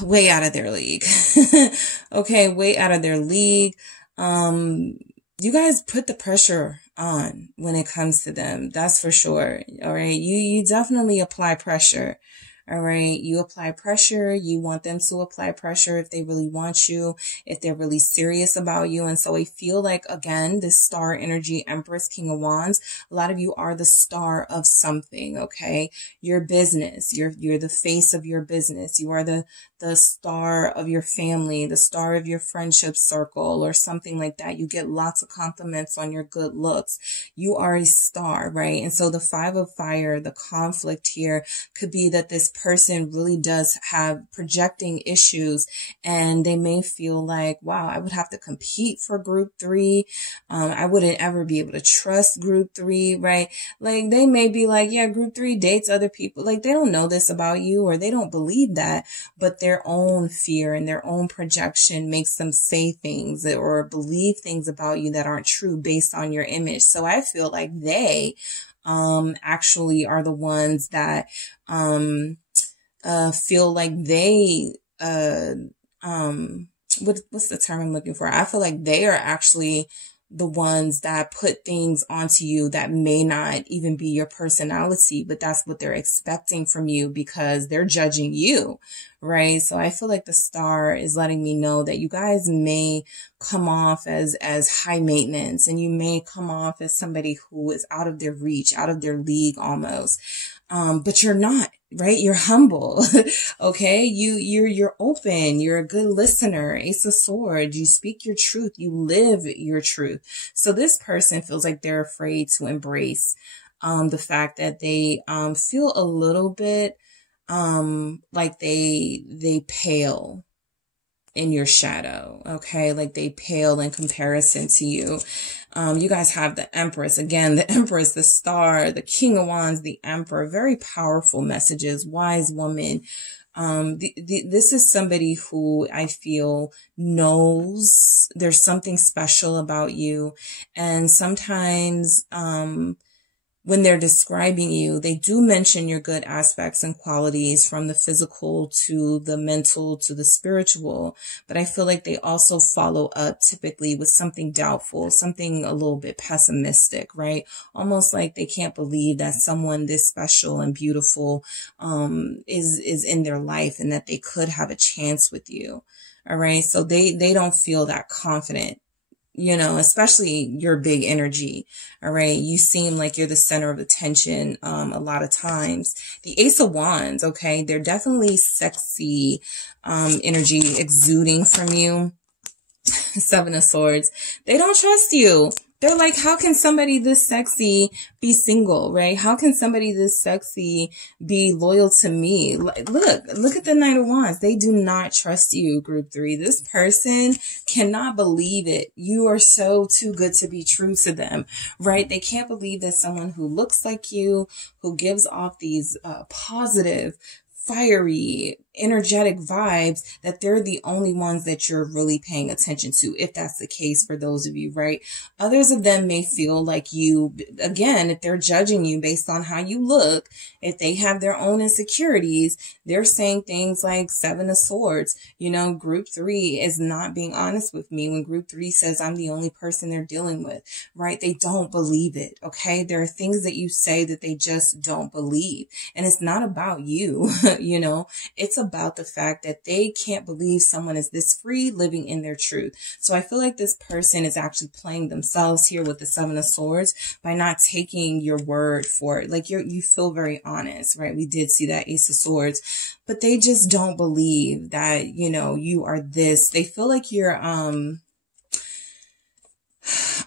way out of their league. Okay, way out of their league. You guys put the pressure on when it comes to them. That's for sure. All right. You definitely apply pressure. All right. You apply pressure. You want them to apply pressure if they really want you, if they're really serious about you. And so I feel like, again, this Star energy, Empress, King of Wands, a lot of you are the star of something. Okay. Your business, you're the face of your business. You are the star of your family, the star of your friendship circle or something like that. You get lots of compliments on your good looks. You are a star, right? And so the 5 of Fire, the conflict here could be that this person really does have projecting issues and they may feel like, wow, I would have to compete for group 3. I wouldn't ever be able to trust group 3, right? Like they may be like, yeah, group 3 dates other people. Like they don't know this about you or they don't believe that, but their own fear and their own projection makes them say things or believe things about you that aren't true based on your image. So I feel like they actually are the ones that feel like they what's the term I'm looking for? I feel like they are actually the ones that put things onto you that may not even be your personality, but that's what they're expecting from you because they're judging you, right? So I feel like the Star is letting me know that you guys may come off as high maintenance and you may come off as somebody who is out of their reach, out of their league almost. But you're not, right? You're humble. Okay. You're open. You're a good listener. Ace of Swords. You speak your truth. You live your truth. So this person feels like they're afraid to embrace, the fact that they, feel a little bit, like they pale in your shadow. Okay. Like they pale in comparison to you. You guys have the Empress, again, the Empress, the Star, the King of Wands, the Emperor, very powerful messages, wise woman. This is somebody who I feel knows there's something special about you. And sometimes, when they're describing you, they do mention your good aspects and qualities from the physical to the mental to the spiritual. But I feel like they also follow up typically with something doubtful, something a little bit pessimistic, right? Almost like they can't believe that someone this special and beautiful, is in their life and that they could have a chance with you. All right. So they don't feel that confident. You know, especially your big energy. All right. You seem like you're the center of attention, a lot of times. The Ace of Wands. Okay. They're definitely sexy, energy exuding from you. 7 of Swords. They don't trust you. They're like, how can somebody this sexy be single, right? How can somebody this sexy be loyal to me? Look at the Knight of Wands. They do not trust you, group 3. This person cannot believe it. You are so too good to be true to them, right? They can't believe that someone who looks like you, who gives off these positive, fiery, energetic vibes, that they're the only ones that you're really paying attention to, if that's the case for those of you, right? Others of them may feel like you, again, if they're judging you based on how you look, if they have their own insecurities, they're saying things like 7 of Swords, you know, group 3 is not being honest with me when group 3 says I'm the only person they're dealing with, right? They don't believe it. Okay. There are things that you say that they just don't believe. And it's not about you, you know, it's about the fact that they can't believe someone is this free living in their truth. So I feel like this person is actually playing themselves here with the 7 of Swords by not taking your word for it. Like you feel very honest, right? We did see that Ace of Swords, but they just don't believe that, you know, you are this. They feel like you're,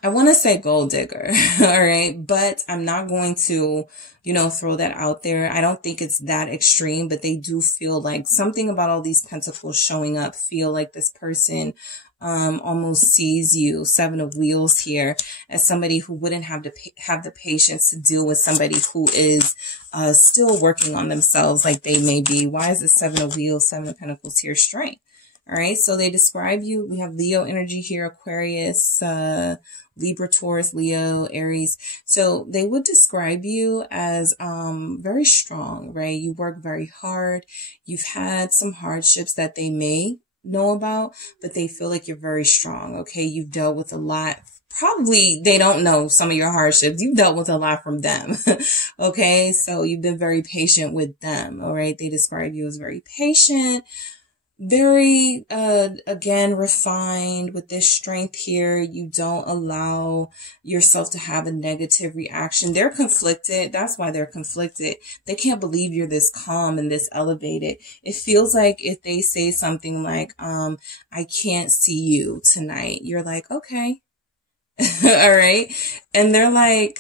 I want to say gold digger. All right. But I'm not going to, you know, throw that out there. I don't think it's that extreme, but they do feel like something about all these pentacles showing up, feel like this person almost sees you, Seven of Wheels here, as somebody who wouldn't have the patience to deal with somebody who is still working on themselves like they may be. Why is the Seven of Wheels, Seven of Pentacles here? Strength. All right. So they describe you. We have Leo energy here, Aquarius, Libra, Taurus, Leo, Aries. So they would describe you as very strong, right? You work very hard. You've had some hardships that they may know about, but they feel like you're very strong. Okay. You've dealt with a lot. Probably they don't know some of your hardships. You've dealt with a lot from them. Okay. So you've been very patient with them. All right. They describe you as very patient, very, again, refined with this strength here. You don't allow yourself to have a negative reaction. They're conflicted. That's why they're conflicted. They can't believe you're this calm and this elevated. It feels like if they say something like, I can't see you tonight, you're like, okay. All right. And they're like,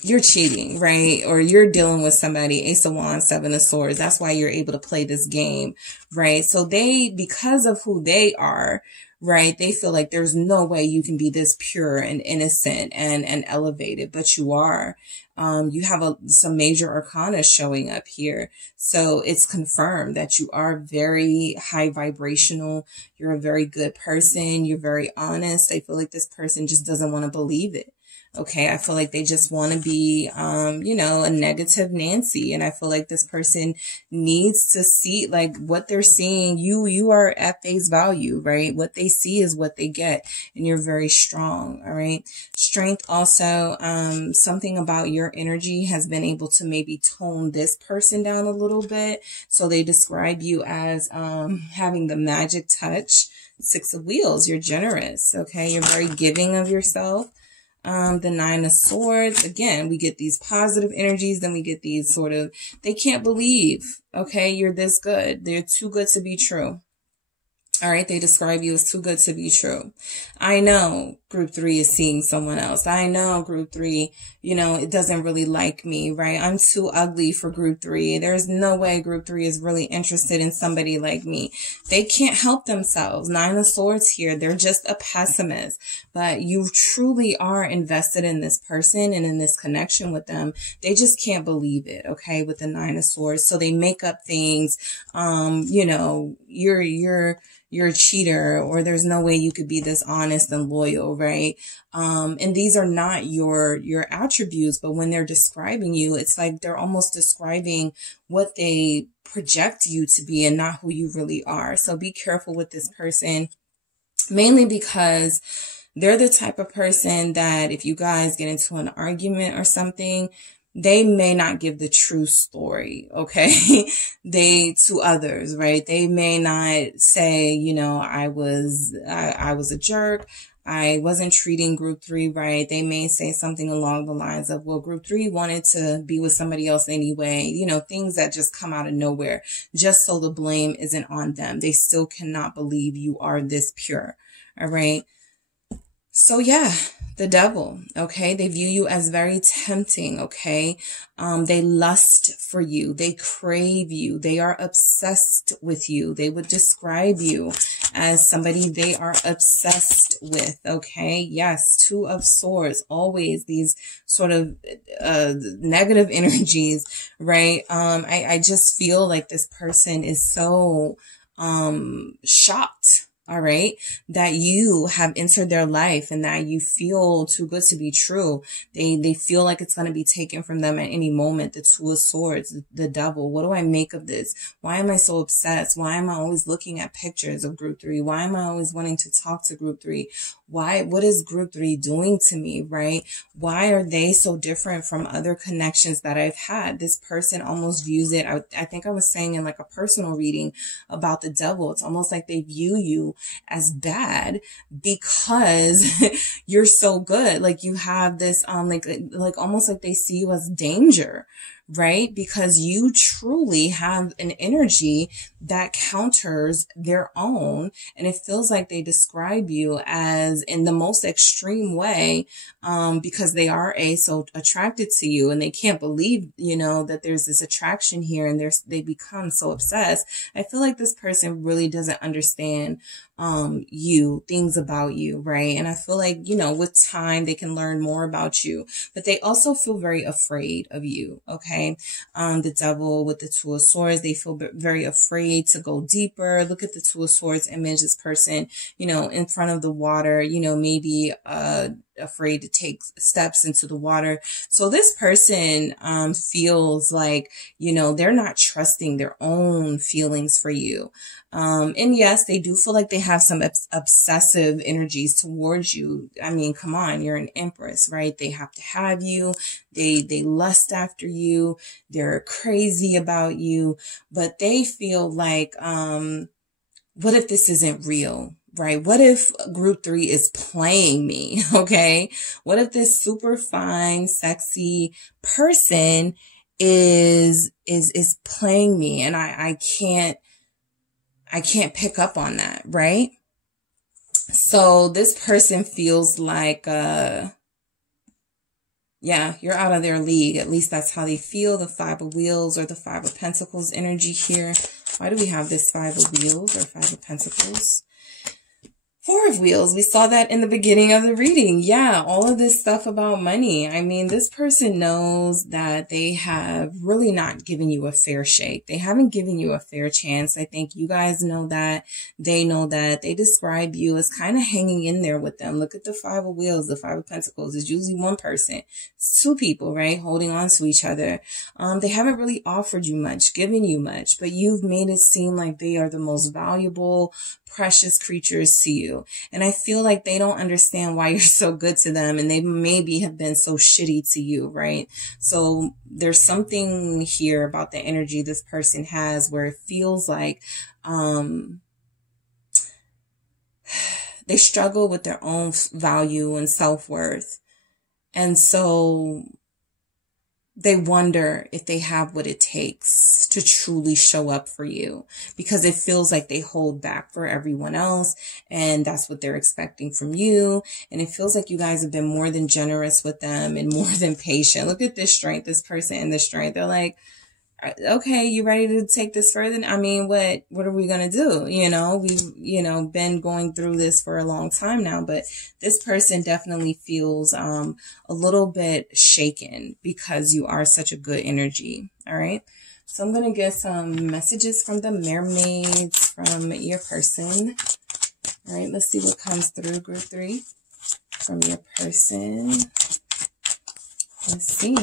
you're cheating, right? Or you're dealing with somebody, Ace of Wands, Seven of Swords. That's why you're able to play this game, right? So they, because of who they are, right, they feel like there's no way you can be this pure and innocent and elevated, but you are. You have some major arcana showing up here. So it's confirmed that you are very high vibrational. You're a very good person. You're very honest. I feel like this person just doesn't want to believe it. Okay. I feel like they just want to be, you know, a negative Nancy. And I feel like this person needs to see like what they're seeing. You are at face value, right? What they see is what they get. And you're very strong. All right. Strength also, something about your energy has been able to maybe tone this person down a little bit. So they describe you as, having the magic touch. Six of Wheels. You're generous. Okay. You're very giving of yourself. The Nine of Swords, again, we get these positive energies, then we get these sort of, they can't believe, okay, you're this good. They're too good to be true. All right. They describe you as too good to be true. I know group 3 is seeing someone else. I know group 3, you know, it doesn't really like me, right? I'm too ugly for group 3. There's no way group 3 is really interested in somebody like me. They can't help themselves. Nine of Swords here. They're just a pessimist, but you truly are invested in this person and in this connection with them. They just can't believe it. Okay. With the Nine of Swords. So they make up things. You know, you're a cheater, or there's no way you could be this honest and loyal, right? And these are not your attributes, but when they're describing you, it's like they're almost describing what they project you to be and not who you really are. So be careful with this person, mainly because they're the type of person that if you guys get into an argument or something, they may not give the true story, okay? To others, right? They may not say, you know, I was a jerk. I wasn't treating group 3 right. They may say something along the lines of, well, group 3 wanted to be with somebody else anyway. You know, things that just come out of nowhere, just so the blame isn't on them. They still cannot believe you are this pure. All right. So yeah, the devil, okay? They view you as very tempting, okay? They lust for you. They crave you. They are obsessed with you. They would describe you as somebody they are obsessed with, okay? Yes, Two of Swords, always these sort of negative energies, right? I just feel like this person is so shocked, all right, that you have entered their life and that you feel too good to be true. They feel like it's going to be taken from them at any moment. The Two of Swords, the devil. What do I make of this? Why am I so obsessed? Why am I always looking at pictures of group 3? Why am I always wanting to talk to group 3? What is group 3 doing to me, right? Why are they so different from other connections that I've had? This person almost views it. I think I was saying in like a personal reading about the devil. It's almost like they view you as bad because you're so good. Like you have this, like almost like they see you as danger, right? Because you truly have an energy that counters their own. And it feels like they describe you as in the most extreme way, because they are so attracted to you, and they can't believe, that there's this attraction here, and they become so obsessed. I feel like this person really doesn't understand things about you, right? And I feel like, with time they can learn more about you, but they also feel very afraid of you. Okay. The devil with the Two of Swords, they feel very afraid to go deeper. Look at the Two of Swords image. This person, in front of the water, maybe, afraid to take steps into the water. So this person, feels like, they're not trusting their own feelings for you. And yes, they do feel like they have some obsessive energies towards you. I mean, come on, you're an empress, right? They have to have you. They lust after you. They're crazy about you, but they feel like, what if this isn't real? Right? What if group 3 is playing me? Okay. What if this super fine, sexy person is playing me, and I can't pick up on that, right? So this person feels like, yeah, you're out of their league. At least that's how they feel. The Five of Wheels or the Five of Pentacles energy here. Why do we have this Five of Wheels or Five of Pentacles? Four of Wheels. We saw that in the beginning of the reading. Yeah, all of this stuff about money. I mean, this person knows that they have really not given you a fair shake. They haven't given you a fair chance. I think you guys know that. They know that. They describe you as kind of hanging in there with them. Look at the Five of Wheels, the Five of Pentacles. It's usually one person. It's two people, right? Holding on to each other. They haven't really offered you much, given you much, but you've made it seem like they are the most valuable, precious creatures to you. And I feel like they don't understand why you're so good to them, and they maybe have been so shitty to you, right? So there's something here about the energy this person has where it feels like they struggle with their own value and self-worth. And so they wonder if they have what it takes to truly show up for you, because it feels like they hold back for everyone else, and that's what they're expecting from you. And it feels like you guys have been more than generous with them and more than patient. Look at this strength, this person and this strength. They're like, okay, you ready to take this further? I mean, what are we going to do? We've, been going through this for a long time now, but this person definitely feels, a little bit shaken because you are such a good energy. All right. So I'm going to get some messages from the mermaids from your person. All right. Let's see what comes through, group 3, from your person. Let's see.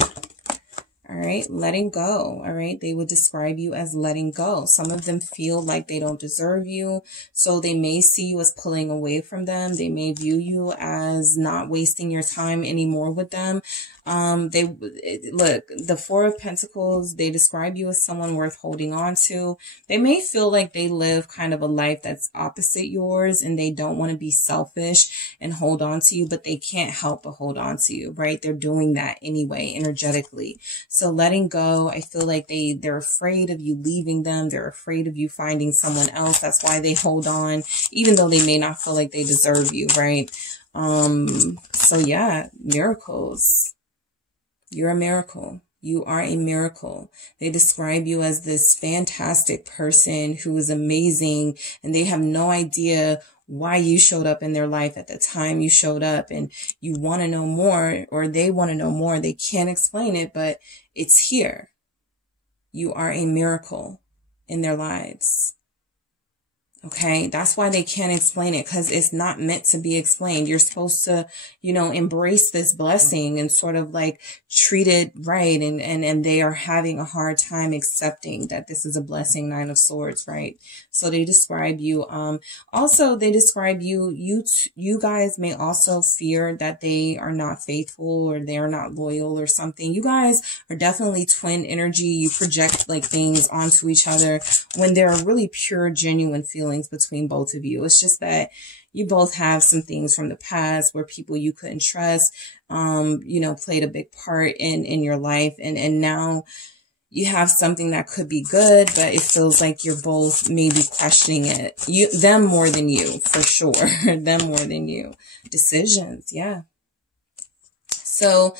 All right, letting go. All right, they would describe you as letting go. Some of them feel like they don't deserve you, so they may see you as pulling away from them. They may view you as not wasting your time anymore with them. Look, the Four of Pentacles, they describe you as someone worth holding on to. They may feel like they live kind of a life that's opposite yours, and they don't want to be selfish and hold on to you, but they can't help but hold on to you, right? They're doing that anyway, energetically. So letting go, I feel like they're afraid of you leaving them. They're afraid of you finding someone else. That's why they hold on, even though they may not feel like they deserve you, right? So yeah, miracles. You're a miracle. You are a miracle. They describe you as this fantastic person who is amazing, and they have no idea why you showed up in their life at the time you showed up, and you want to know more, or they want to know more. They can't explain it, but it's here. You are a miracle in their lives. Okay, that's why they can't explain it, because it's not meant to be explained. You're supposed to, embrace this blessing and sort of like treat it right. And they are having a hard time accepting that this is a blessing. Nine of Swords, right? So they describe you. Also, they describe you guys may also fear that they are not faithful, or they are not loyal or something. You guys are definitely twin energy. You project like things onto each other when there are really pure, genuine feelings between both of you. It's just that you both have some things from the past where people you couldn't trust, played a big part in your life. And now you have something that could be good, but it feels like you're both maybe questioning it. Them more than you, for sure. Them more than you. Decisions, yeah. So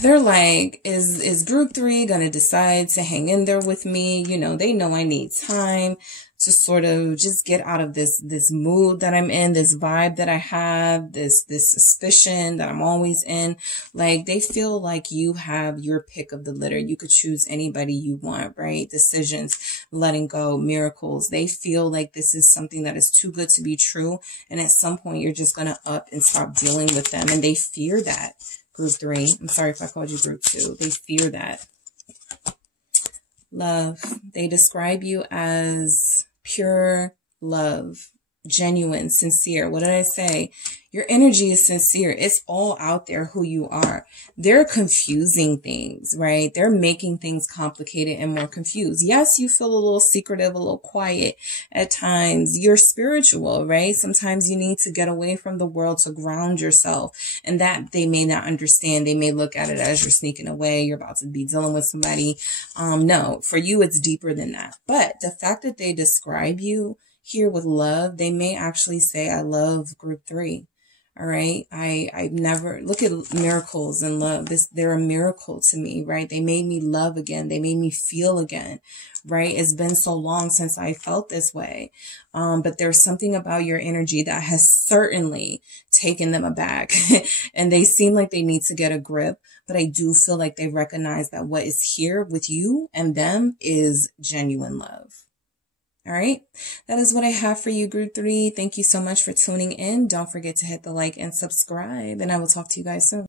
they're like, is group 3 going to decide to hang in there with me? You know, they know I need time to sort of just get out of this mood that I'm in, this vibe that I have, this suspicion that I'm always in. Like, they feel like you have your pick of the litter. You could choose anybody you want, right? Decisions, letting go, miracles. They feel like this is something that is too good to be true. And at some point, you're just going to up and stop dealing with them. And they fear that. Group 3. I'm sorry if I called you group 2. They fear that. Love. They describe you as pure love, genuine, sincere. What did I say? Your energy is sincere. It's all out there who you are. They're confusing things, right? They're making things complicated and more confused. Yes, you feel a little secretive, a little quiet at times. You're spiritual, right? Sometimes you need to get away from the world to ground yourself, and that they may not understand. They may look at it as you're sneaking away. You're about to be dealing with somebody. No, for you, it's deeper than that. But the fact that they describe you here with love, they may actually say, I love group 3. All right. I've never, look at miracles and love. They're a miracle to me, right? They made me love again. They made me feel again, right? It's been so long since I felt this way. But there's something about your energy that has certainly taken them aback and they seem like they need to get a grip. But I do feel like they recognize that what is here with you and them is genuine love. All right. That is what I have for you, group 3. Thank you so much for tuning in. Don't forget to hit the like and subscribe, and I will talk to you guys soon.